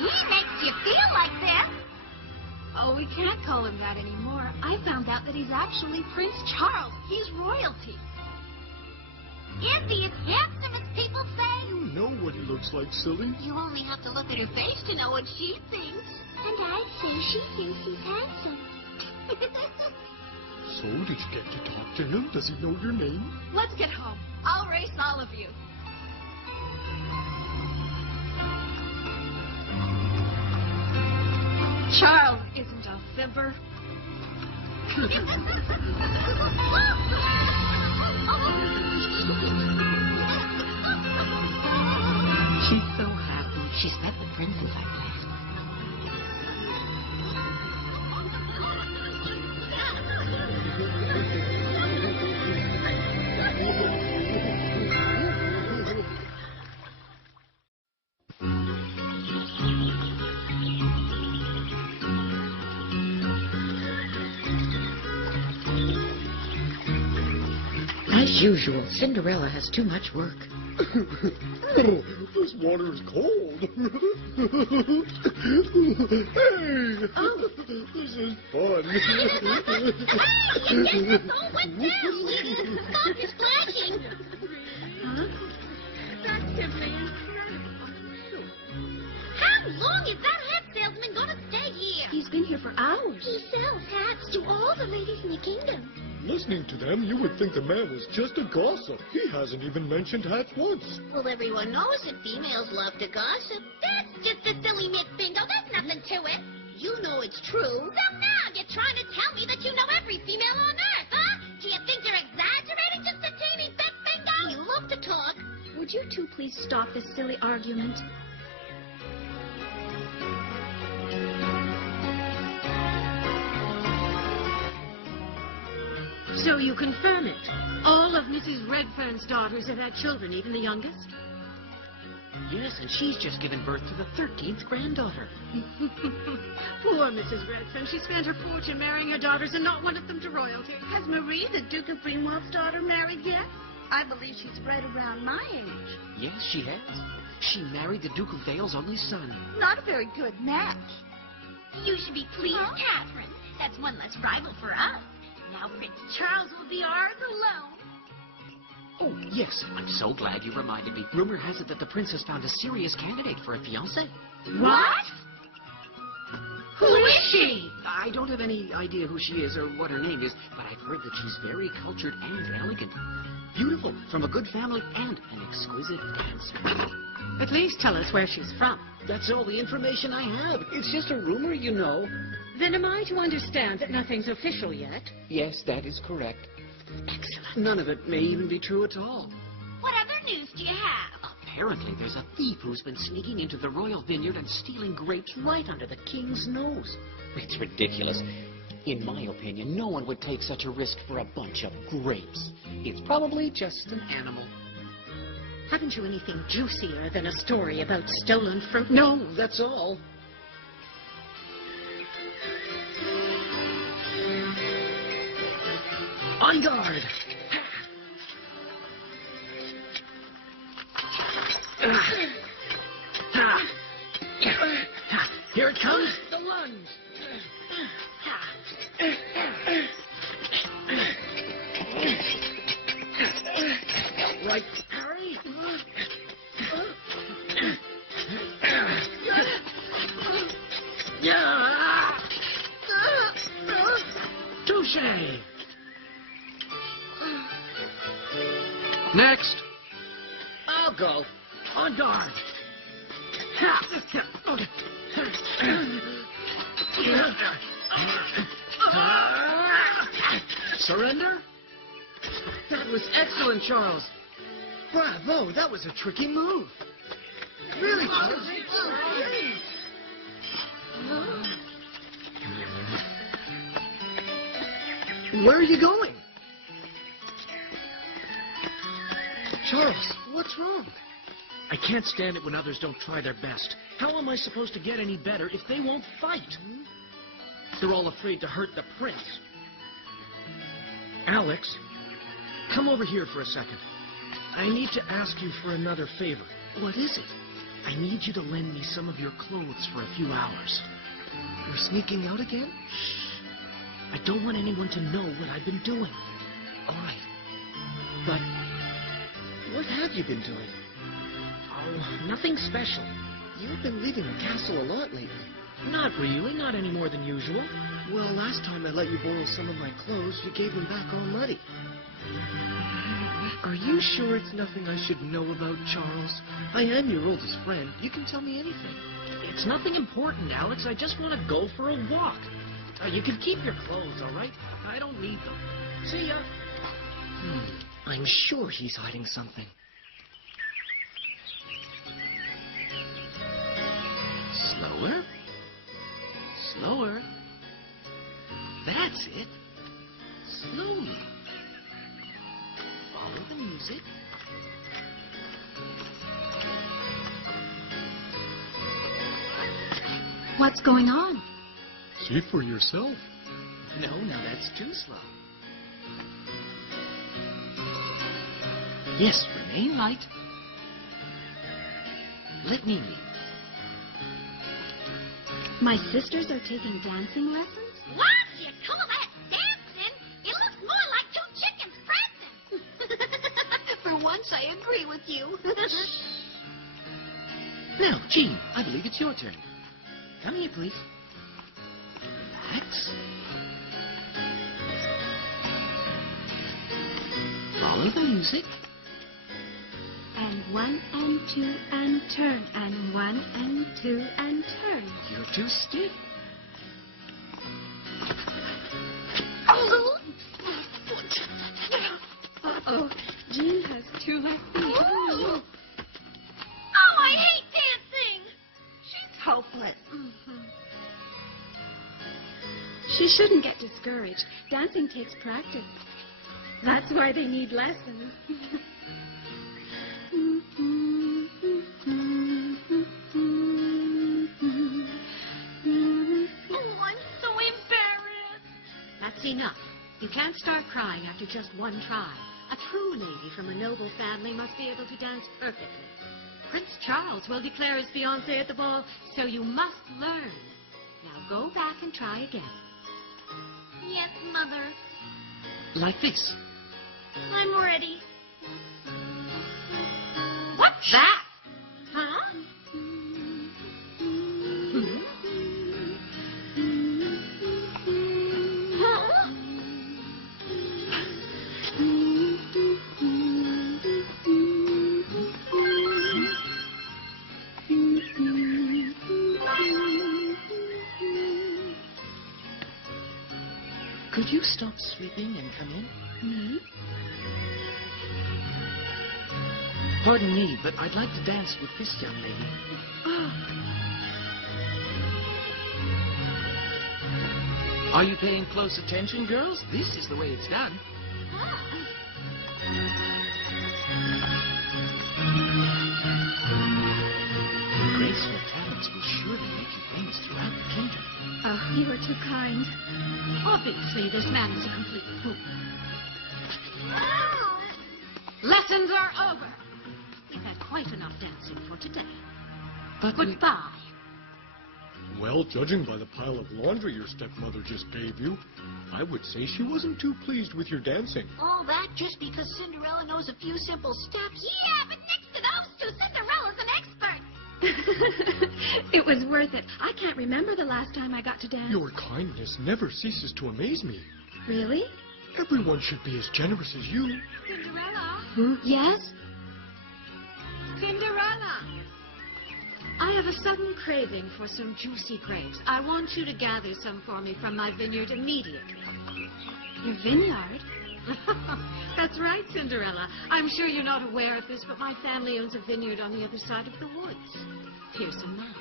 He makes you feel like this. Oh, we can't call him that anymore. I found out that he's actually Prince Charles. He's royalty. Is he as handsome as people say? You know what he looks like, silly. You only have to look at her face to know what she thinks. And I'd say she thinks he's handsome. So, did you get to talk to him? Does he know your name? Let's get home. I'll race all of you. Charles isn't a fibber. She's so happy. She's met the prince since I left. As usual, Cinderella has too much work. This water is cold. Hey! Oh. This is fun. Hey, that's all wet down. Stop your splashing. Huh? That's simply How long is that hat salesman going to stay here? He's been here for hours. He sells hats to all the ladies in the kingdom. Listening to them, you would think the man was just a gossip. He hasn't even mentioned hats once. Well, everyone knows that females love to gossip. That's just a silly myth, Bingo. There's nothing to it. You know it's true. So now you're trying to tell me that you know every female on Earth, huh? Do you think you're exaggerating just a teeny bit, Bingo? You love to talk. Would you two please stop this silly argument? So you confirm it? All of Mrs. Redfern's daughters have had children, even the youngest? Yes, and she's just given birth to the 13th granddaughter. Poor Mrs. Redfern. She spent her fortune marrying her daughters and not one of them to royalty. Has Marie, the Duke of Greenwald's daughter, married yet? I believe she's right around my age. Yes, she has. She married the Duke of Vale's only son. Not a very good match. You should be pleased, Catherine. That's one less rival for us. Now Prince Charles will be ours alone. Oh, yes, I'm so glad you reminded me. Rumor has it that the prince has found a serious candidate for a fiancé. What? Who is she? I don't have any idea who she is or what her name is, but I've heard that she's very cultured and elegant. Beautiful, from a good family, and an exquisite dancer. At least tell us where she's from. That's all the information I have. It's just a rumor, you know. Then am I to understand that nothing's official yet? Yes, that is correct. Excellent. None of it may even be true at all. What other news do you have? Apparently, there's a thief who's been sneaking into the royal vineyard and stealing grapes right under the king's nose. It's ridiculous. In my opinion, no one would take such a risk for a bunch of grapes. It's probably just an animal. Haven't you anything juicier than a story about stolen fruit? No, that's all. On guard! Here it comes, the lunge! Right, Harry? Touché! Next. I'll go. On guard. Surrender? That was excellent, Charles. Bravo, that was a tricky move. Really, Charles? Where are you going? Charles, what's wrong? I can't stand it when others don't try their best. How am I supposed to get any better if they won't fight? They're all afraid to hurt the prince. Alex, come over here for a second. I need to ask you for another favor. What is it? I need you to lend me some of your clothes for a few hours. You're sneaking out again? Shh. I don't want anyone to know what I've been doing. All right. But what have you been doing? oh, nothing special. You've been leaving the castle a lot lately. Not really, not any more than usual. Well, last time I let you borrow some of my clothes, you gave them back all muddy. Are you sure it's nothing I should know about, Charles? I am your oldest friend. You can tell me anything. It's nothing important, Alex. I just want to go for a walk. You can keep your clothes, all right? I don't need them. See ya. I'm sure he's hiding something. Slower. Slower. That's it. Slowly. Follow the music. What's going on? See for yourself. No, now that's too slow. Yes, remain light. Let me lead. My sisters are taking dancing lessons? What? You call that dancing? It looks more like two chickens prancing. For once, I agree with you. Now, Jean, I believe it's your turn. Come here, please. Relax. Follow the music. And 1 and 2 and turn, and 1 and 2 and turn. You're too stiff. Uh-oh, Jean has 2 left feet. Oh, I hate dancing. She's hopeless. She shouldn't get discouraged. Dancing takes practice. That's why they need lessons. Oh, I'm so embarrassed. That's enough. You can't start crying after just one try. A true lady from a noble family must be able to dance perfectly. Prince Charles will declare his fiancée at the ball, so you must learn. Now go back and try again. Yes, Mother. Like this. I'm ready. What's that? Huh? Huh? Could you stop sleeping and come in? Me? Pardon me, but I'd like to dance with this young lady. Are you paying close attention, girls? This is the way it's done. Your graceful talents will surely make you famous throughout the kingdom. Oh, you are too kind. Obviously, this man is a complete fool. Lessons are over. We've had quite enough dancing for today. But goodbye. Well, judging by the pile of laundry your stepmother just gave you, I would say she wasn't too pleased with your dancing. All that just because Cinderella knows a few simple steps? Yeah, but next to those two, Cinderella's an expert. It was worth it. I can't remember the last time I got to dance. Your kindness never ceases to amaze me. Really? Everyone should be as generous as you. Cinderella? Yes? Cinderella! I have a sudden craving for some juicy grapes. I want you to gather some for me from my vineyard immediately. Your vineyard? That's right, Cinderella. I'm sure you're not aware of this, but my family owns a vineyard on the other side of the woods. Here's a map.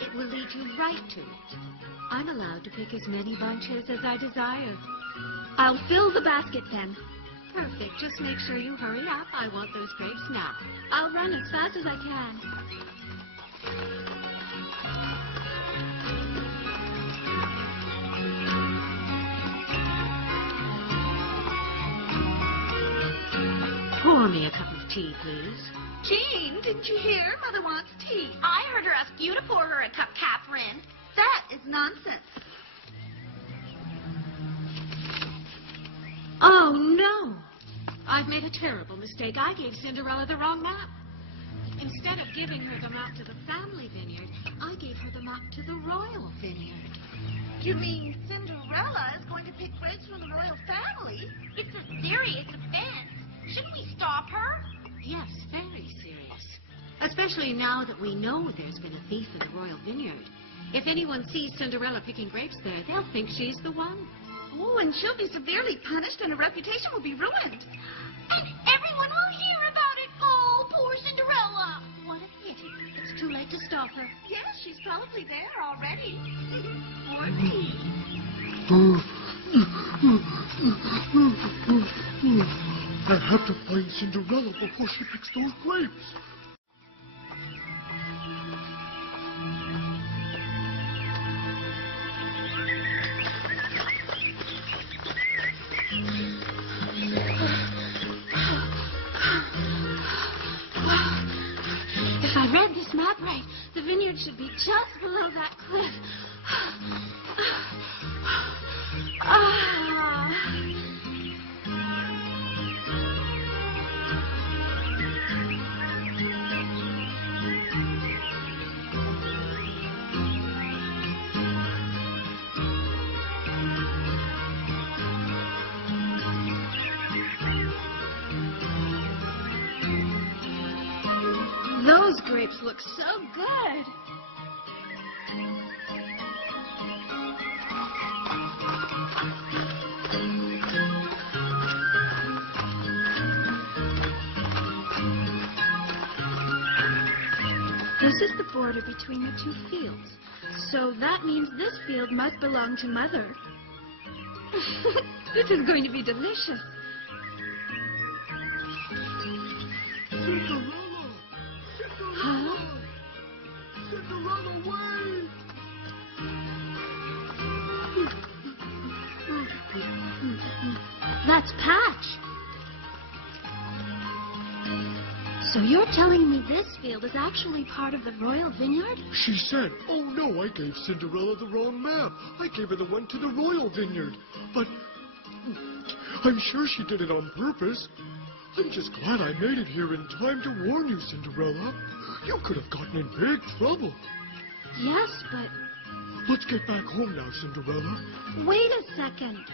It will lead you right to it. I'm allowed to pick as many bunches as I desire. I'll fill the basket then. Perfect. Just make sure you hurry up. I want those grapes now. I'll run as fast as I can. Pour me a cup of tea, please. Jean, didn't you hear? Mother wants tea. I heard her ask you to pour her a cup, Catherine. That is nonsense. Oh, no. I've made a terrible mistake. I gave Cinderella the wrong map. Instead of giving her the map to the family vineyard, I gave her the map to the royal vineyard. You mean Cinderella is going to pick grapes from the royal family? It's a serious offense. Shouldn't we stop her? Yes, very serious. Especially now that we know there's been a thief in the royal vineyard. If anyone sees Cinderella picking grapes there, they'll think she's the one. Oh, and she'll be severely punished and her reputation will be ruined. And everyone will hear about it. Oh, poor Cinderella. What a pity. It's too late to stop her. Yes, she's probably there already. Poor me. I have to find Cinderella before she picks those grapes. If I read this map right, the vineyard should be just below that cliff. Those grapes look so good. This is the border between the two fields. So that means this field must belong to Mother. This is going to be delicious. of the way! That's Patch. So you're telling me this field is actually part of the royal vineyard? She said, oh no, I gave Cinderella the wrong map. I gave her the one to the royal vineyard. But I'm sure she did it on purpose. I'm just glad I made it here in time to warn you, Cinderella. You could have gotten in big trouble. Yes, but... Let's get back home now, Cinderella. Wait a second.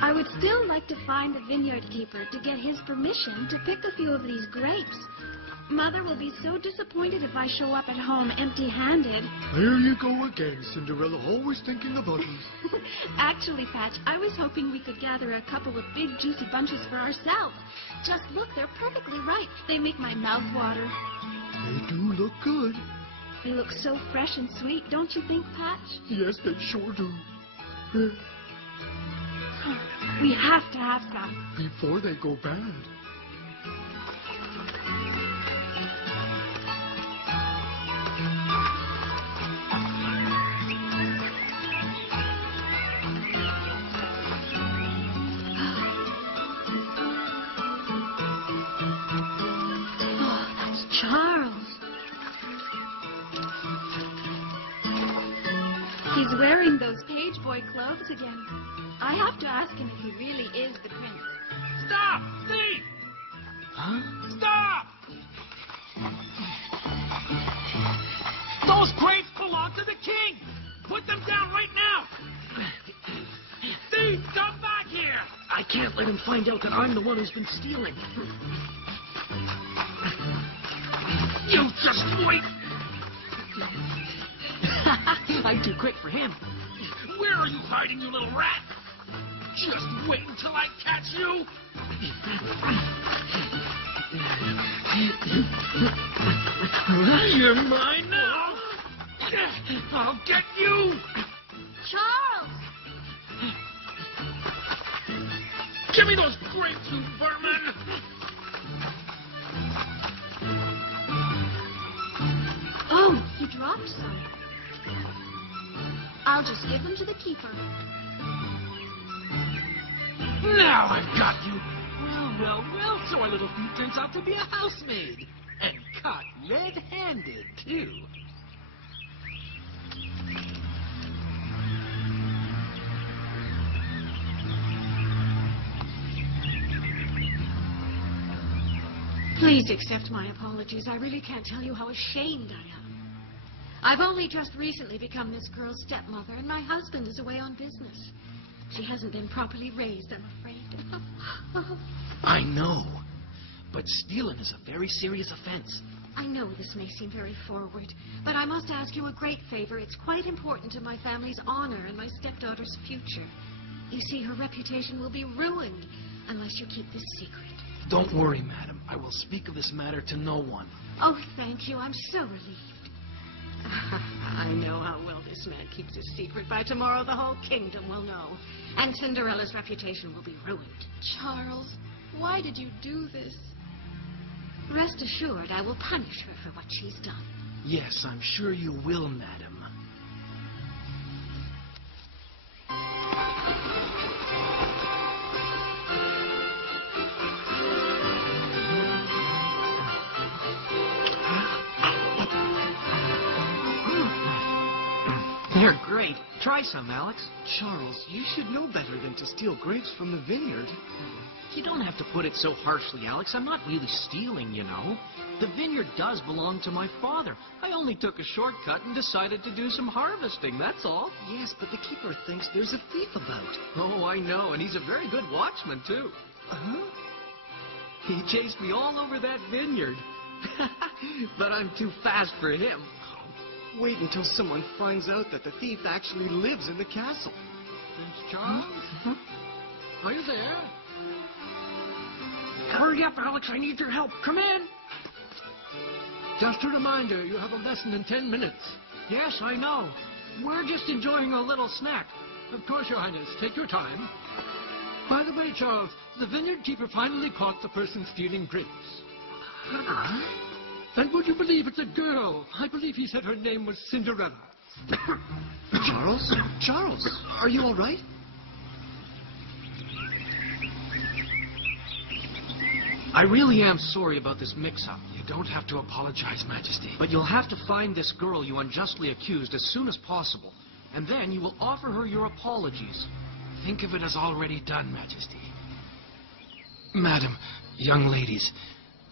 I would still like to find the vineyard keeper to get his permission to pick a few of these grapes. Mother will be so disappointed if I show up at home empty-handed. There you go again, Cinderella, always thinking of others. Actually, Patch, I was hoping we could gather a couple of big, juicy bunches for ourselves. Just look, they're perfectly ripe. They make my mouth water. They do look good. They look so fresh and sweet, don't you think, Patch? Yes, they sure do. We have to have some. Before they go bad. Oh, that's Charles. He's wearing those page boy clothes again. I have to ask him if he really is the prince. Stop! Thief! Huh? Stop! Those grapes belong to the king! Put them down right now! Thief, come back here! I can't let him find out that I'm the one who's been stealing. You just wait! I'm too quick for him. Where are you hiding, you little rat? Just wait until I catch you! You're mine now! I'll get you! Charles! Give me those grapes, you vermin! Oh, he dropped some. I'll just give them to the keeper. Now I've got you! Well, so our little thief turns out to be a housemaid. And caught red-handed, too. Please accept my apologies. I really can't tell you how ashamed I am. I've only just recently become this girl's stepmother, and my husband is away on business. She hasn't been properly raised, I'm afraid. I know. But stealing is a very serious offense. I know this may seem very forward, but I must ask you a great favor. It's quite important to my family's honor and my stepdaughter's future. You see, her reputation will be ruined unless you keep this secret. Don't worry, madam. I will speak of this matter to no one. Oh, thank you. I'm so relieved. I know how well this man keeps his secret. By tomorrow, the whole kingdom will know. And Cinderella's reputation will be ruined. Charles, why did you do this? Rest assured, I will punish her for what she's done. Yes, I'm sure you will, madam. They're great. Try some, Alex. Charles, you should know better than to steal grapes from the vineyard. You don't have to put it so harshly, Alex. I'm not really stealing, you know. The vineyard does belong to my father. I only took a shortcut and decided to do some harvesting, that's all. Yes, but the keeper thinks there's a thief about. Oh, I know, and he's a very good watchman, too. Huh? He chased me all over that vineyard. But I'm too fast for him. Wait until someone finds out that the thief actually lives in the castle. Prince Charles? Are you there? Hurry up, Alex. I need your help. Come in. Just a reminder, you have a lesson in 10 minutes. Yes, I know. We're just enjoying a little snack. Of course, Your Highness. Take your time. By the way, Charles, the vineyard keeper finally caught the person stealing grapes. Huh? And would you believe it's a girl? I believe he said her name was Cinderella. Charles? Charles, are you all right? I really am sorry about this mix-up. You don't have to apologize, Majesty. But you'll have to find this girl you unjustly accused as soon as possible. And then you will offer her your apologies. Think of it as already done, Majesty. Madam, young ladies,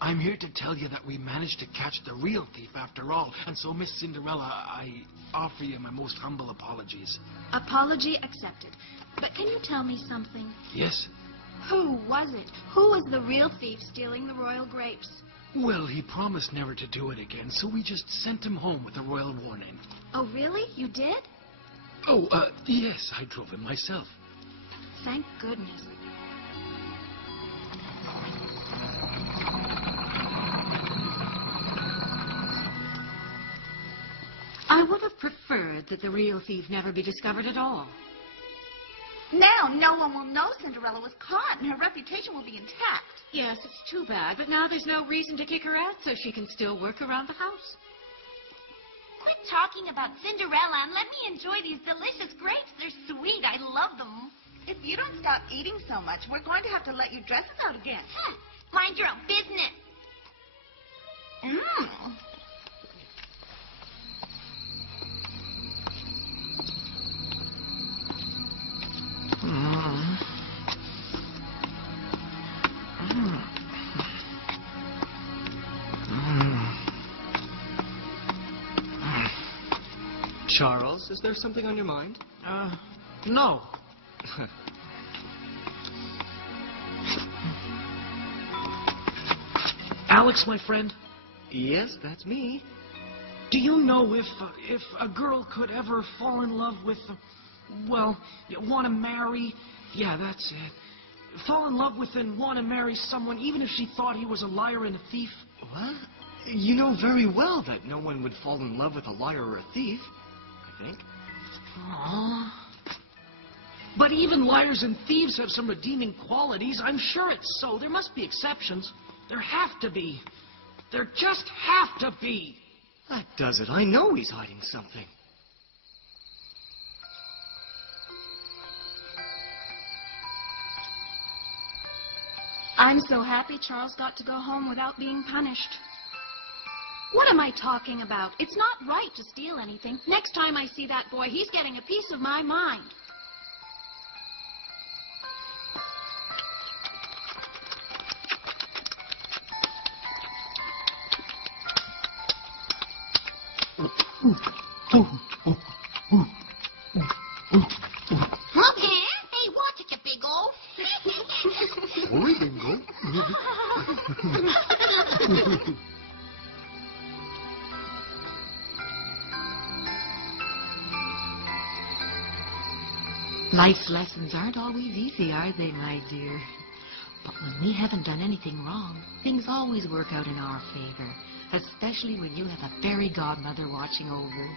I'm here to tell you that we managed to catch the real thief after all. And so, Miss Cinderella, I offer you my most humble apologies. Apology accepted. But can you tell me something? Yes? Who was it? Who was the real thief stealing the royal grapes? Well, he promised never to do it again, so we just sent him home with a royal warning. Oh, really? You did? Oh, yes, I drove him myself. Thank goodness. I would have preferred that the real thief never be discovered at all. Now no one will know Cinderella was caught, and her reputation will be intact. Yes, it's too bad, but now there's no reason to kick her out, so she can still work around the house. Quit talking about Cinderella and let me enjoy these delicious grapes. They're sweet. I love them. If you don't stop eating so much, we're going to have to let you dress us out again. Mind your own business. Mmm. Charles, is there something on your mind? No. Alex, my friend? Yes, that's me. Do you know if a girl could ever fall in love with, well, want to marry? Yeah, that's it. Fall in love with and want to marry someone even if she thought he was a liar and a thief? What? You know very well that no one would fall in love with a liar or a thief, I think. Aww. But even liars and thieves have some redeeming qualities. I'm sure it's so. There must be exceptions. There have to be. There just have to be. That does it. I know he's hiding something. I'm so happy Charles got to go home without being punished. What am I talking about? It's not right to steal anything. Next time I see that boy, he's getting a piece of my mind. Okay. Hey, watch it, you big old. Sorry, Bingo. Life's lessons aren't always easy, are they, my dear? But when we haven't done anything wrong, things always work out in our favor, especially when you have a fairy godmother watching over.